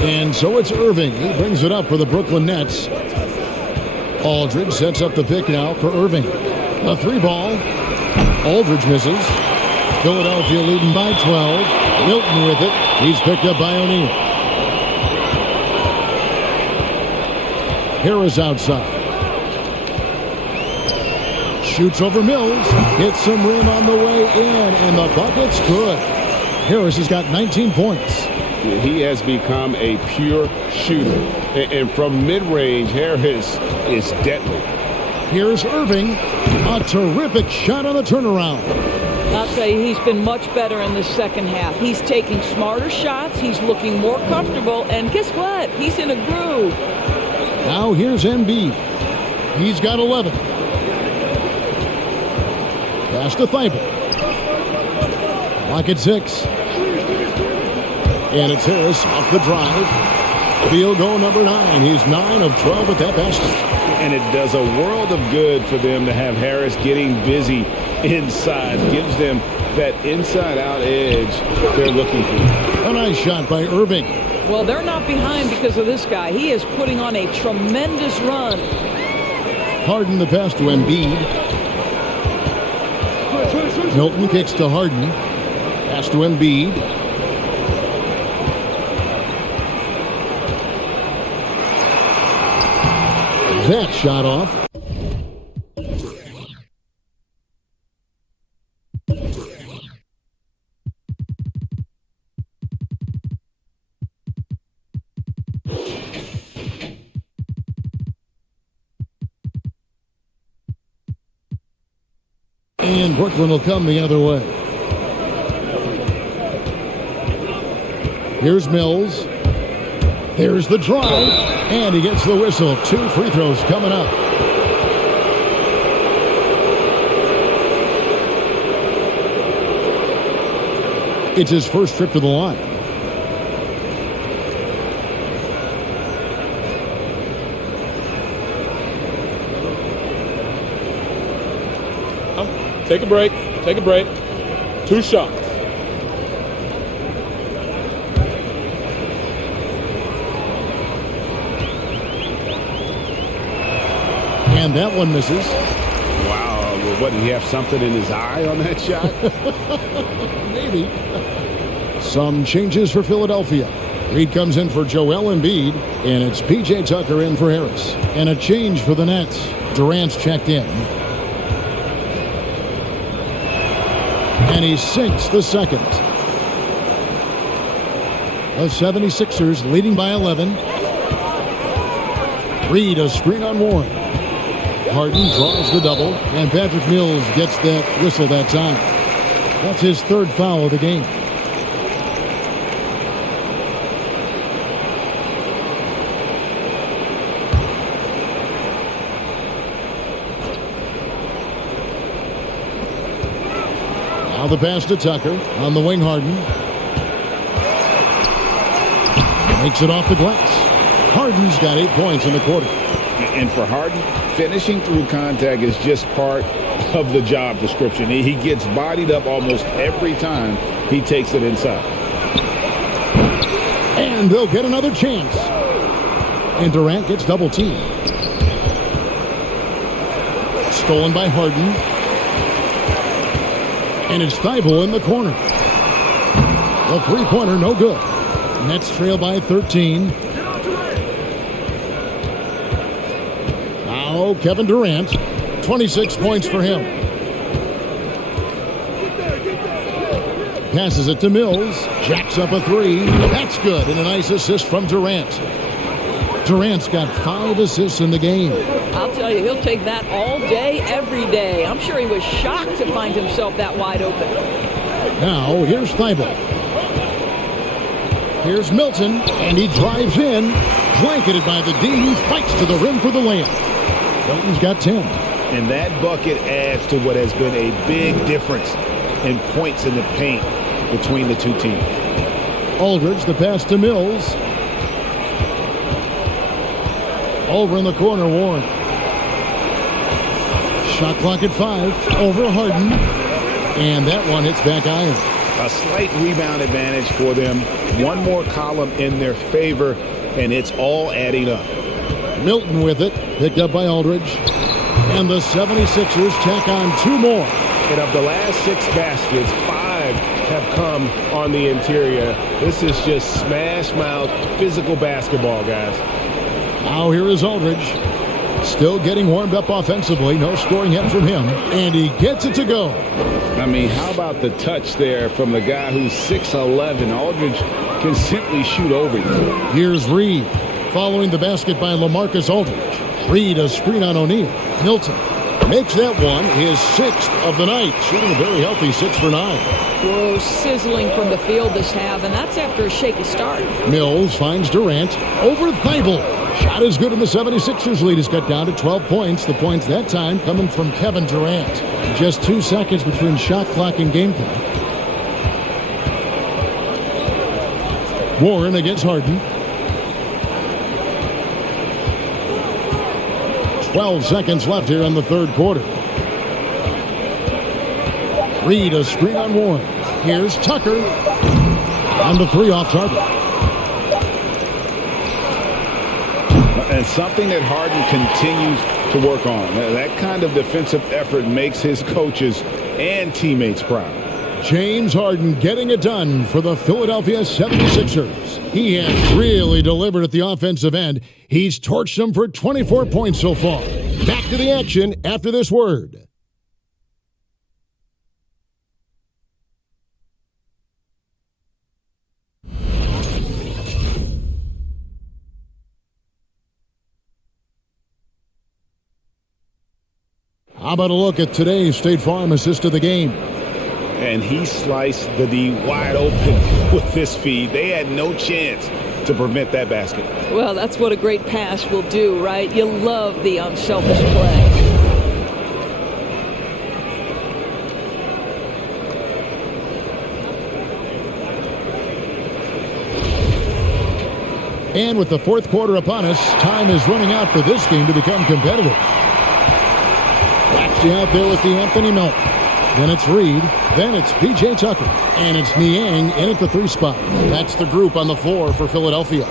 And so it's Irving. He brings it up for the Brooklyn Nets. Aldridge sets up the pick now for Irving. A three ball. Aldridge misses. Philadelphia leading by 12. Milton with it. He's picked up by O'Neal. Harris outside. Shoots over Mills. Hits some rim on the way in. And the bucket's good. Harris has got 19 points. He has become a pure shooter. And from mid-range, Harris is deadly. Here's Irving. A terrific shot on the turnaround. I'll tell you, he's been much better in the second half. He's taking smarter shots. He's looking more comfortable. And guess what? He's in a groove. Now here's Embiid. He's got 11. Pass to Thibault. Clock at 6. And it's Harris off the drive. Field goal number 9. He's 9 of 12 with that basket. And it does a world of good for them to have Harris getting busy inside. Gives them that inside-out edge they're looking for. A nice shot by Irving. Well, they're not behind because of this guy. He is putting on a tremendous run. Harden the pass to Embiid. Milton kicks to Harden. Pass to Embiid. That shot off. And Brooklyn will come the other way. Here's Mills. There's the drive. And he gets the whistle. 2 free throws coming up. It's his first trip to the line. Take a break. 2 shots. And that one misses. Wow. What, did he have something in his eye on that shot? Maybe. Some changes for Philadelphia. Reed comes in for Joel Embiid, and it's P.J. Tucker in for Harris. And a change for the Nets. Durant's checked in. And he sinks the second. The 76ers leading by 11. Reed a screen on Warren. Harden draws the double, and Patrick Mills gets that whistle that time. That's his 3rd foul of the game. Now the pass to Tucker on the wing. Harden makes it off the glass. Harden's got 8 points in the quarter. And for Harden, finishing through contact is just part of the job description. He gets bodied up almost every time he takes it inside. And they'll get another chance. And Durant gets double teamed. Stolen by Harden. And it's Thibault in the corner. The three-pointer, no good. Nets trail by 13. Now Kevin Durant, 26 points for him. Passes it to Mills. Jacks up a three. That's good. And a nice assist from Durant. Durant's got 5 assists in the game. I'll tell you, he'll take that all day, every day. I'm sure he was shocked to find himself that wide open. Now, here's Thibault. Here's Milton, and he drives in. Blanketed by the D. He fights to the rim for the layup. Milton's got 10. And that bucket adds to what has been a big difference in points in the paint between the two teams. Aldridge, the pass to Mills. Over in the corner, Warren. Shot clock at 5. Over Harden. And that one hits back iron. A slight rebound advantage for them. One more column in their favor, and it's all adding up. Milton with it. Picked up by Aldridge. And the 76ers tack on 2 more. And of the last 6 baskets, 5 have come on the interior. This is just smash mouth physical basketball, guys. Now here is Aldridge. Still getting warmed up offensively. No scoring hit from him. And he gets it to go. I mean, how about the touch there from the guy who's 6'11"? Aldridge can simply shoot over you. Here's Reed. Following the basket by LaMarcus Aldridge. Reed a screen on O'Neal. Milton makes that one his 6th of the night. Shooting a very healthy 6 for 9. Whoa, sizzling from the field this half, and that's after a shaky start. Mills finds Durant over Thibault. Shot is good, and the 76ers lead is cut down to 12 points. The points that time coming from Kevin Durant. Just 2 seconds between shot clock and game clock. Warren against Harden. 12 seconds left here in the third quarter. Reed a screen on Warren. Here's Tucker. On the 3 off target. And something that Harden continues to work on. That kind of defensive effort makes his coaches and teammates proud. James Harden getting it done for the Philadelphia 76ers. He has really delivered at the offensive end. He's torched them for 24 points so far. Back to the action after this word. How about a look at today's State Farm assist of the game? And he sliced the D wide open with this feed. They had no chance to prevent that basket. Well, that's what a great pass will do, right? You love the unselfish play. And with the fourth quarter upon us, time is running out for this game to become competitive. Waxy out there with the Anthony Melton. Then it's Reed. Then it's P.J. Tucker. And it's Niang in at the 3 spot. That's the group on the floor for Philadelphia.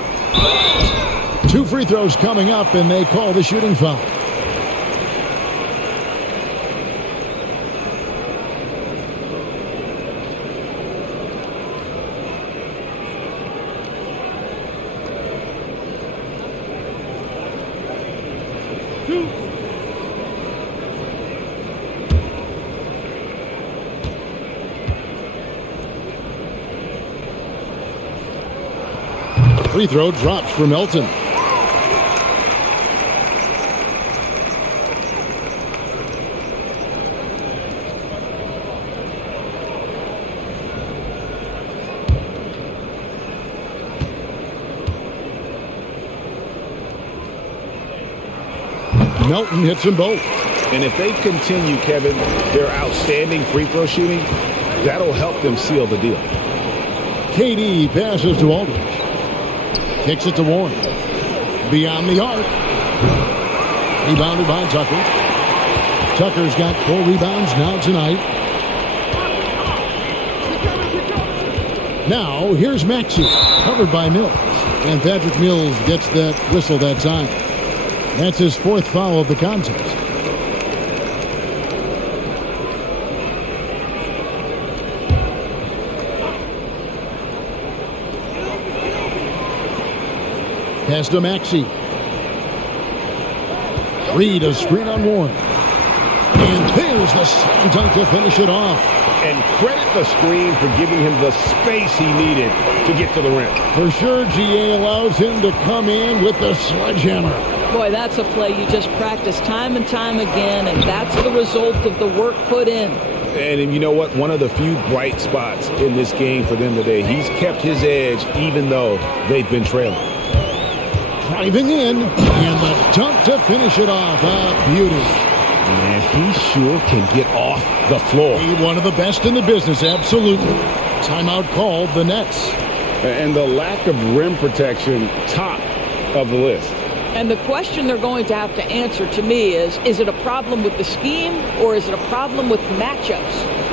2 free throws coming up, and they call the shooting foul. Free throw drops for Melton. Melton hits them both. And if they continue, Kevin, their outstanding free throw shooting, that'll help them seal the deal. KD passes to Aldridge. Kicks it to Warren. beyond the arc. Rebounded by Tucker. Tucker's got 4 rebounds now tonight. Now, here's Maxey, covered by Mills. And Patrick Mills gets that whistle that time. That's his 4th foul of the contest. Pass to Maxey. Reed, a screen on Warren. And there's the slam dunk to finish it off. And credit the screen for giving him the space he needed to get to the rim. For sure, GA allows him to come in with the sledgehammer. Boy, that's a play you just practice time and time again, and that's the result of the work put in. And you know what? One of the few bright spots in this game for them today. He's kept his edge even though they've been trailing. Driving in, and the dunk to finish it off. A beauty. Man, he sure can get off the floor. One of the best in the business, absolutely. Timeout called, the Nets. And the lack of rim protection, top of the list. And the question they're going to have to answer to me is it a problem with the scheme or is it a problem with matchups?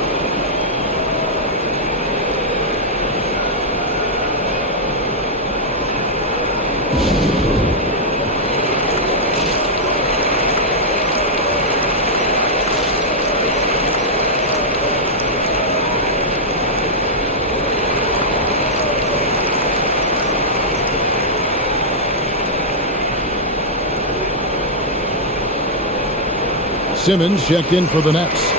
Simmons checked in for the Nets.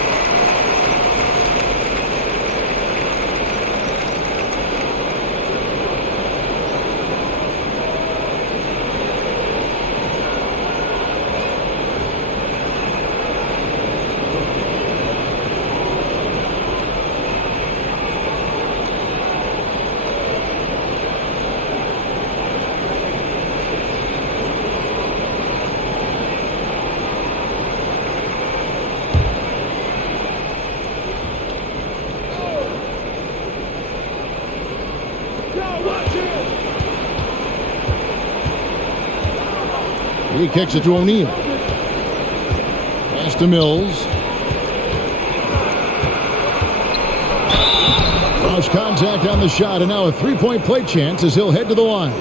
He kicks it to O'Neal. Pass to Mills. Cross contact on the shot, and now a three-point play chance as he'll head to the line.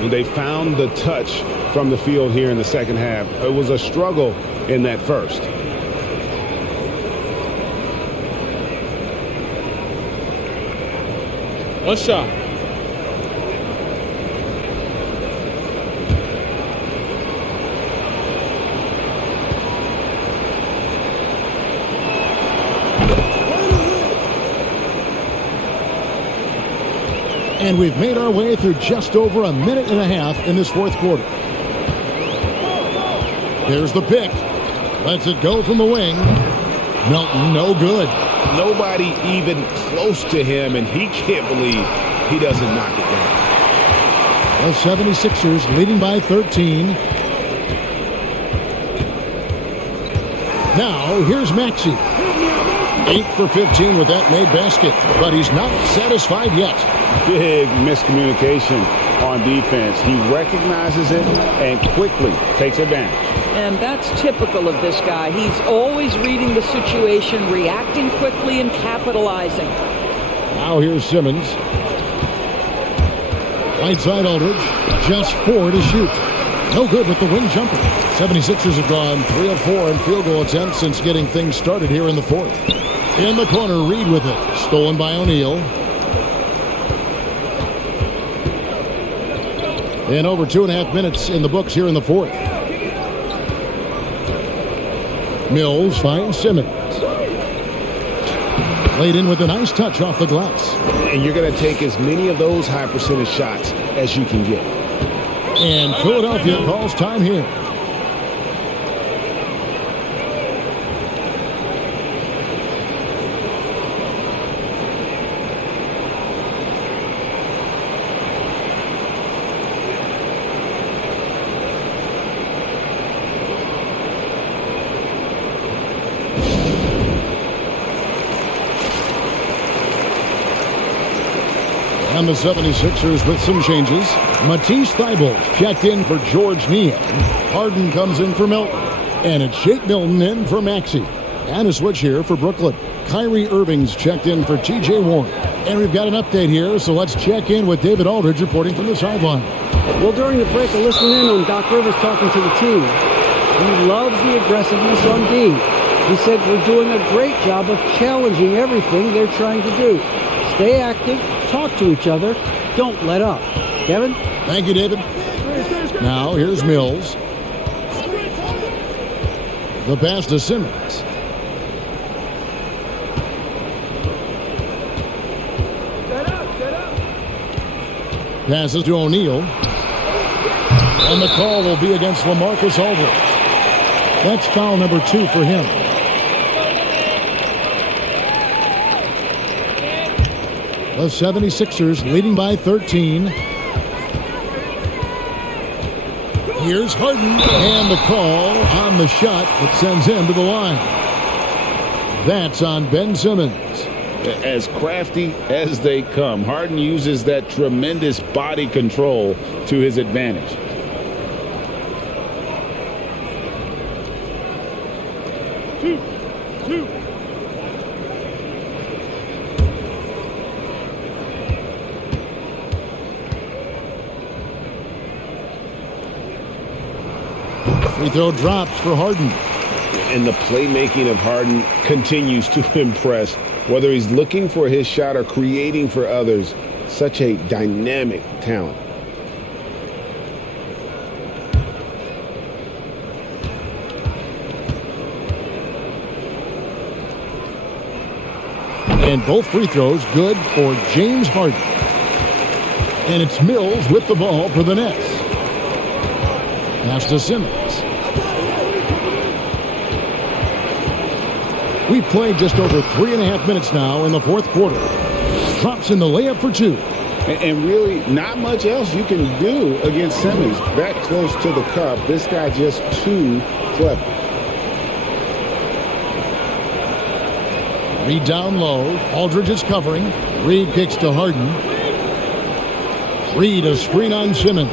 And they found the touch from the field here in the second half. It was a struggle in that first. One shot. And we've made our way through just over a minute and a half in this fourth quarter. There's the pick. Lets it go from the wing. Melton, no good. Nobody even close to him, and he can't believe he doesn't knock it down. The 76ers leading by 13. Now, here's Maxey. 8 for 15 with that made basket, but he's not satisfied yet. Big miscommunication on defense. He recognizes it and quickly takes advantage. And that's typical of this guy. He's always reading the situation, reacting quickly, and capitalizing. Now here's Simmons. Right side Aldridge. Just 4 to shoot. No good with the wing jumper. 76ers have gone 3 of 4 in field goal attempts since getting things started here in the fourth. In the corner, Reed with it. Stolen by O'Neal. And over 2.5 minutes in the books here in the fourth. Mills finds Simmons. Laid in with a nice touch off the glass. And you're going to take as many of those high percentage shots as you can get. And Philadelphia calls time here. And the 76ers with some changes. Matisse Thybulle checked in for George Niang. Harden comes in for Milton. And it's Shake Milton in for Maxey. And a switch here for Brooklyn. Kyrie Irving's checked in for T.J. Warren. And we've got an update here, so let's check in with David Aldridge reporting from the sideline. Well, during the break, I listened in on Doc Rivers talking to the team. He loves the aggressiveness on D. He said we're doing a great job of challenging everything they're trying to do. Stay active, talk to each other, don't let up. Kevin? Thank you, David. Now, here's Mills. The pass to Simmons. Passes to O'Neal. And the call will be against LaMarcus Aldridge. That's foul number 2 for him. The 76ers leading by 13. Here's Harden, and the call on the shot that sends him to the line. That's on Ben Simmons. As crafty as they come, Harden uses that tremendous body control to his advantage. Free throw drops for Harden. And the playmaking of Harden continues to impress. Whether he's looking for his shot or creating for others, such a dynamic talent. And both free throws good for James Harden. And it's Mills with the ball for the Nets. Pass to Simmons. We've played just over 3.5 minutes now in the fourth quarter. Drops in the layup for 2. And really, not much else you can do against Simmons. That close to the cup, this guy just too clever. Reed down low. Aldridge is covering. Reed kicks to Harden. Reed a screen on Simmons.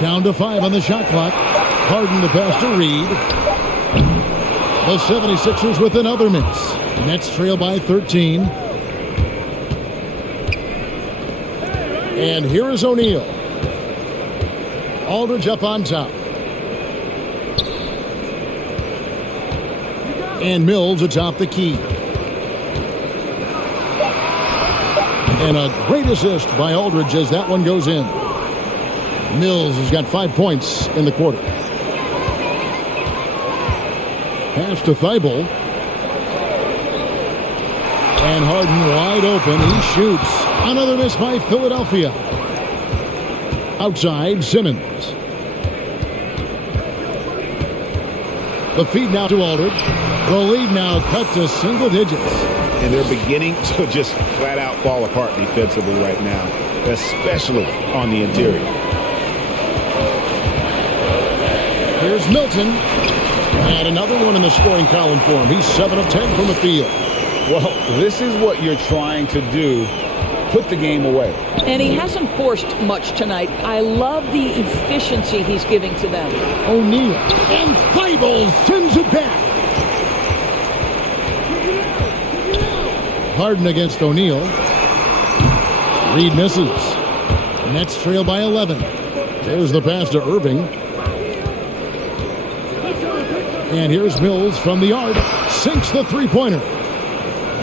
Down to 5 on the shot clock. Harden the pass to Reed. The 76ers with another miss. Nets trail by 13. And here is O'Neal. Aldridge up on top. And Mills atop the key. And a great assist by Aldridge as that one goes in. Mills has got 5 points in the quarter. Pass to Thybulle. And Harden wide open. He shoots. Another miss by Philadelphia. Outside, Simmons. The feed now to Aldridge. The lead now cut to single digits. And they're beginning to just flat out fall apart defensively right now, especially on the interior. Here's Milton. And another one in the scoring column for him. He's 7 of 10 from the field. Well, this is what you're trying to do. Put the game away. And he hasn't forced much tonight. I love the efficiency he's giving to them. O'Neal. And Thybulle sends it back. Harden against O'Neal. Reed misses. Nets trail by 11. There's the pass to Irving. And here's Mills from the arc. Sinks the three-pointer.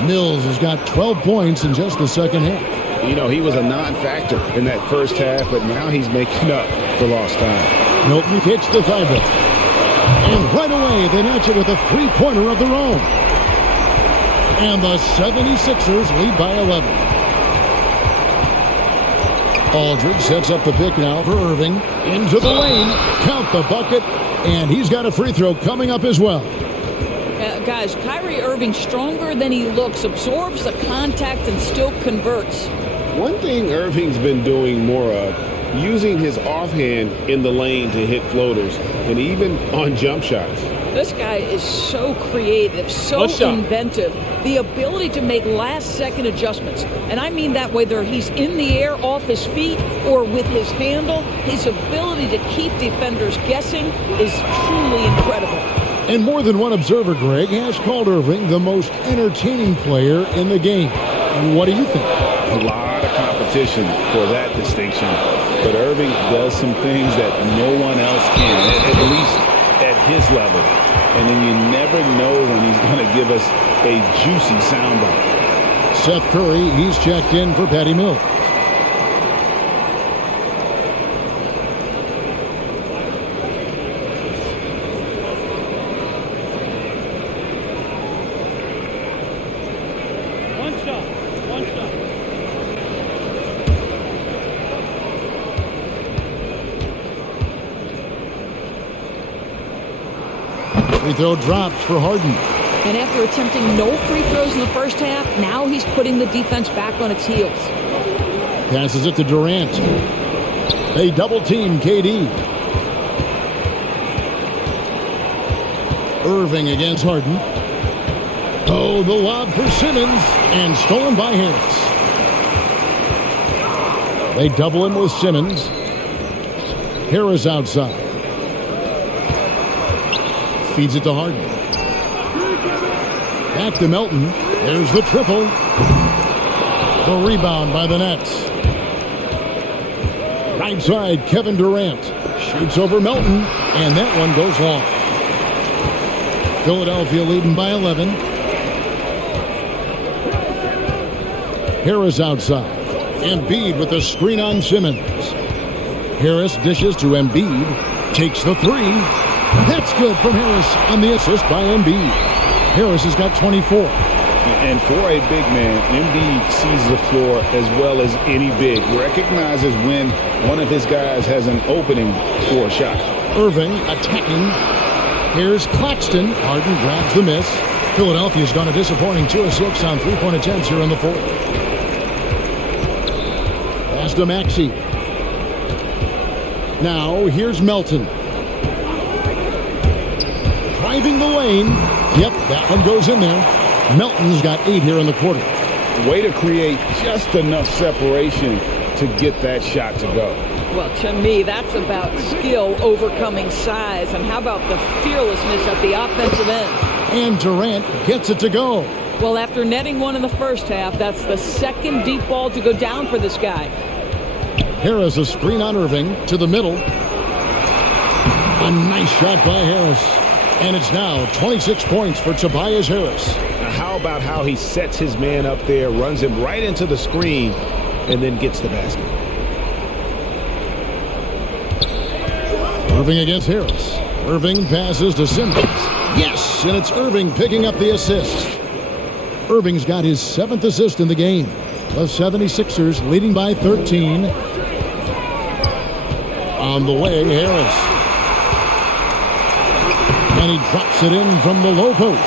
Mills has got 12 points in just the second half. You know, he was a non-factor in that first half, but now he's making up for lost time. Milton kicks to Thybulle. And right away, they match it with a three-pointer of their own. And the 76ers lead by 11. Aldridge sets up the pick now for Irving. Into the lane. Count the bucket. And he's got a free throw coming up as well. Guys, Kyrie Irving stronger than he looks. Absorbs the contact and still converts. One thing Irving's been doing more of, using his offhand in the lane to hit floaters and even on jump shots. This guy is so creative, so inventive. The ability to make last-second adjustments. And I mean that whether he's in the air off his feet or with his handle, his ability to keep defenders guessing is truly incredible. And more than one observer, Greg, has called Irving the most entertaining player in the game. What do you think? A lot of competition for that distinction. But Irving does some things that no one else can, at least at his level. And then you never know when he's going to give us a juicy soundbite. Seth Curry, he's checked in for Patty Mills. One shot. Free throw drops for Harden. And after attempting no free throws in the first half, now he's putting the defense back on its heels. Passes it to Durant. They double team KD. Irving against Harden. Oh, the lob for Simmons, and stolen by Harris. They double him with Simmons. Harris outside. Feeds it to Harden. Back to Melton. There's the triple. The rebound by the Nets. Right side, Kevin Durant. Shoots over Melton, and that one goes long. Philadelphia leading by 11. Harris outside. Embiid with the screen on Simmons. Harris dishes to Embiid. Takes the three. That's good from Harris on the assist by Embiid. Harris has got 24. And for a big man, Embiid sees the floor as well as any big. Recognizes when one of his guys has an opening for a shot. Irving attacking. Here's Claxton. Harden grabs the miss. Philadelphia's gone a disappointing 2 of 6 on three-point attempts here in the fourth. Pass to Maxey. Now here's Melton. Driving the lane. Yep, that one goes in there. Melton's got 8 here in the quarter. Way to create just enough separation to get that shot to go. Well, to me, that's about skill overcoming size. And how about the fearlessness at the offensive end? And Durant gets it to go. Well, after netting one in the first half, that's the second deep ball to go down for this guy. Harris, a screen on Irving to the middle. A nice shot by Harris. And it's now 26 points for Tobias Harris. Now, how about how he sets his man up there, runs him right into the screen, and then gets the basket. Irving against Harris. Irving passes to Simmons. Yes, and it's Irving picking up the assist. Irving's got his 7th assist in the game. The 76ers leading by 13. On the way, Harris. And he drops it in from the low post.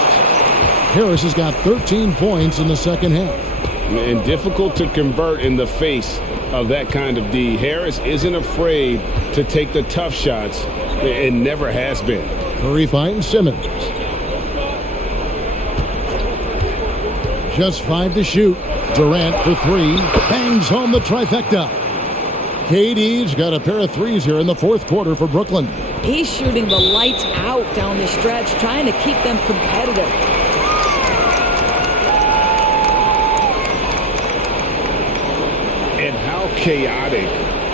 Harris has got 13 points in the second half. And difficult to convert in the face of that kind of D. Harris isn't afraid to take the tough shots. It never has been. Curry finds Simmons. Just 5 to shoot. Durant for 3. Bangs home the trifecta. KD's got a pair of threes here in the fourth quarter for Brooklyn. He's shooting the lights out down the stretch, trying to keep them competitive. And how chaotic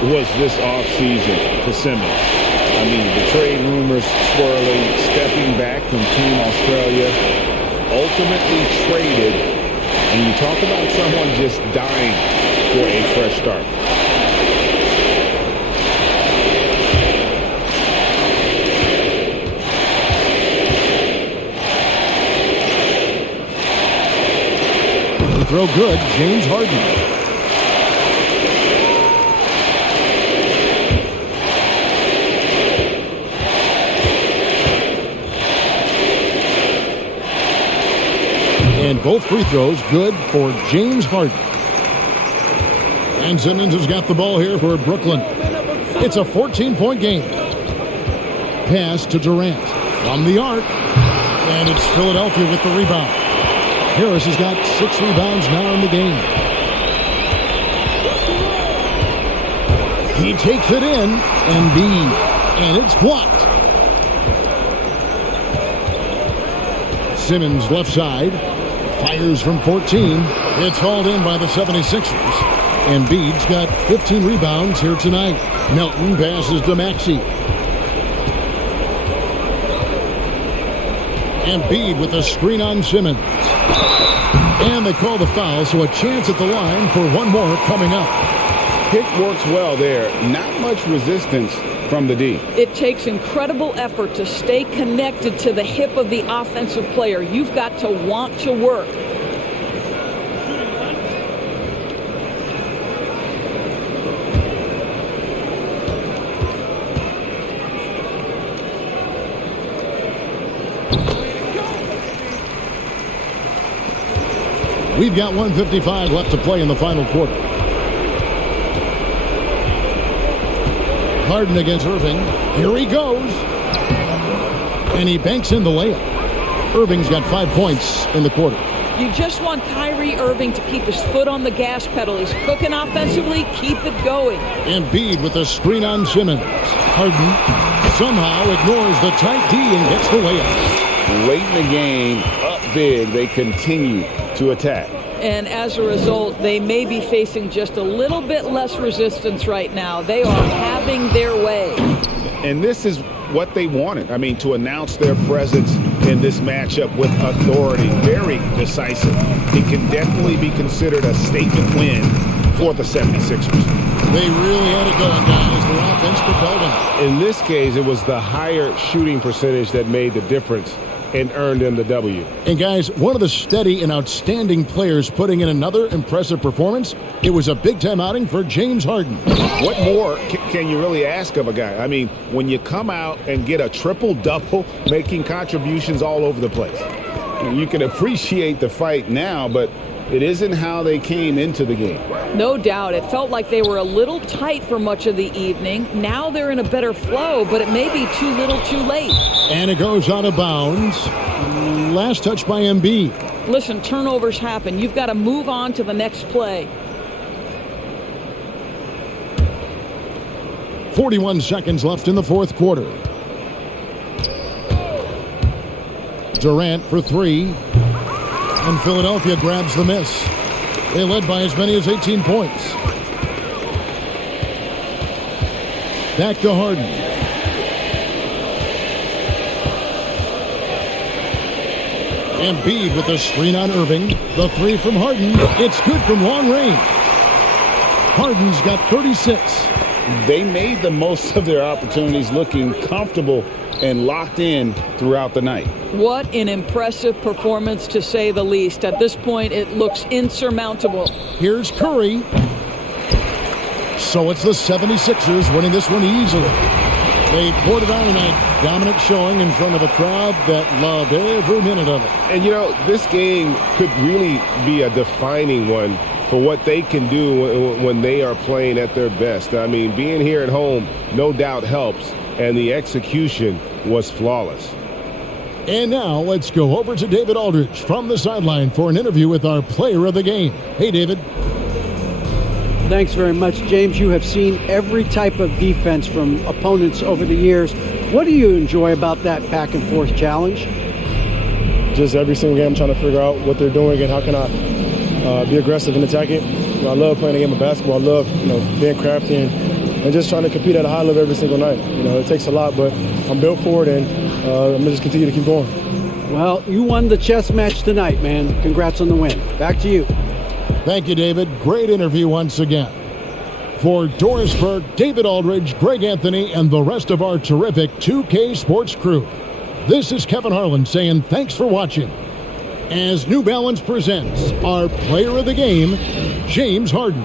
was this offseason for Simmons? I mean, the trade rumors swirling, stepping back from Team Australia, ultimately traded, and you talk about someone just dying for a fresh start. Throw good, James Harden. And both free throws good for James Harden. And Simmons has got the ball here for Brooklyn. It's a 14-point game. Pass to Durant. From the arc. And it's Philadelphia with the rebound. Harris has got 6 rebounds now in the game. He takes it in, and it's blocked. Simmons left side, fires from 14. It's hauled in by the 76ers. Embiid's got 15 rebounds here tonight. Melton passes to Maxey. Embiid with a screen on Simmons. And they call the foul, so a chance at the line for one more coming up. Pick works well there. Not much resistance from the D. It takes incredible effort to stay connected to the hip of the offensive player. You've got to want to work. We've got 1:55 left to play in the final quarter. Harden against Irving. Here he goes. And he banks in the layup. Irving's got 5 points in the quarter. You just want Kyrie Irving to keep his foot on the gas pedal. He's cooking offensively. Keep it going. Embiid with a screen on Simmons. Harden somehow ignores the tight D and gets the layup. Late in the game, up big, they continue to attack. And as a result, they may be facing just a little bit less resistance right now. They are having their way. And this is what they wanted. I mean, to announce their presence in this matchup with authority, very decisive. It can definitely be considered a statement win for the 76ers. They really had it going, guys. Their offense propelled them. In this case, it was the higher shooting percentage that made the difference and earned them the W. And guys, one of the steady and outstanding players putting in another impressive performance. It was a big-time outing for James Harden. What more can you really ask of a guy? I mean, when you come out and get a triple-double, making contributions all over the place. You can appreciate the fight now, but it isn't how they came into the game. No doubt. It felt like they were a little tight for much of the evening. Now they're in a better flow, but it may be too little too late. And it goes out of bounds. Last touch by Embiid. Listen, turnovers happen. You've got to move on to the next play. 41 seconds left in the fourth quarter. Durant for 3. And Philadelphia grabs the miss. They led by as many as 18 points. Back to Harden. Embiid with a screen on Irving. The 3 from Harden. It's good from long range. Harden's got 36. They made the most of their opportunities, looking comfortable and locked in throughout the night. What an impressive performance, to say the least. At this point, it looks insurmountable. Here's Curry. So it's the 76ers winning this one easily. They poured it on tonight. Dominant showing in front of a crowd that loved every minute of it. And, you know, this game could really be a defining one for what they can do when they are playing at their best. I mean, being here at home no doubt helps, and the execution was flawless. And now let's go over to David Aldridge from the sideline for an interview with our player of the game. Hey, David. Thanks very much, James. You have seen every type of defense from opponents over the years. What do you enjoy about that back-and-forth challenge? Just every single game I'm trying to figure out what they're doing and how can I be aggressive and attack it. You know, I love playing a game of basketball. I love, being crafty and just trying to compete at a high level every single night. It takes a lot, but I'm built for it, and I'm going to just continue to keep going. Well, you won the chess match tonight, man. Congrats on the win. Back to you. Thank you, David. Great interview once again. For Doris Burke, David Aldridge, Greg Anthony, and the rest of our terrific 2K Sports crew, this is Kevin Harlan saying thanks for watching. As New Balance presents our player of the game, James Harden.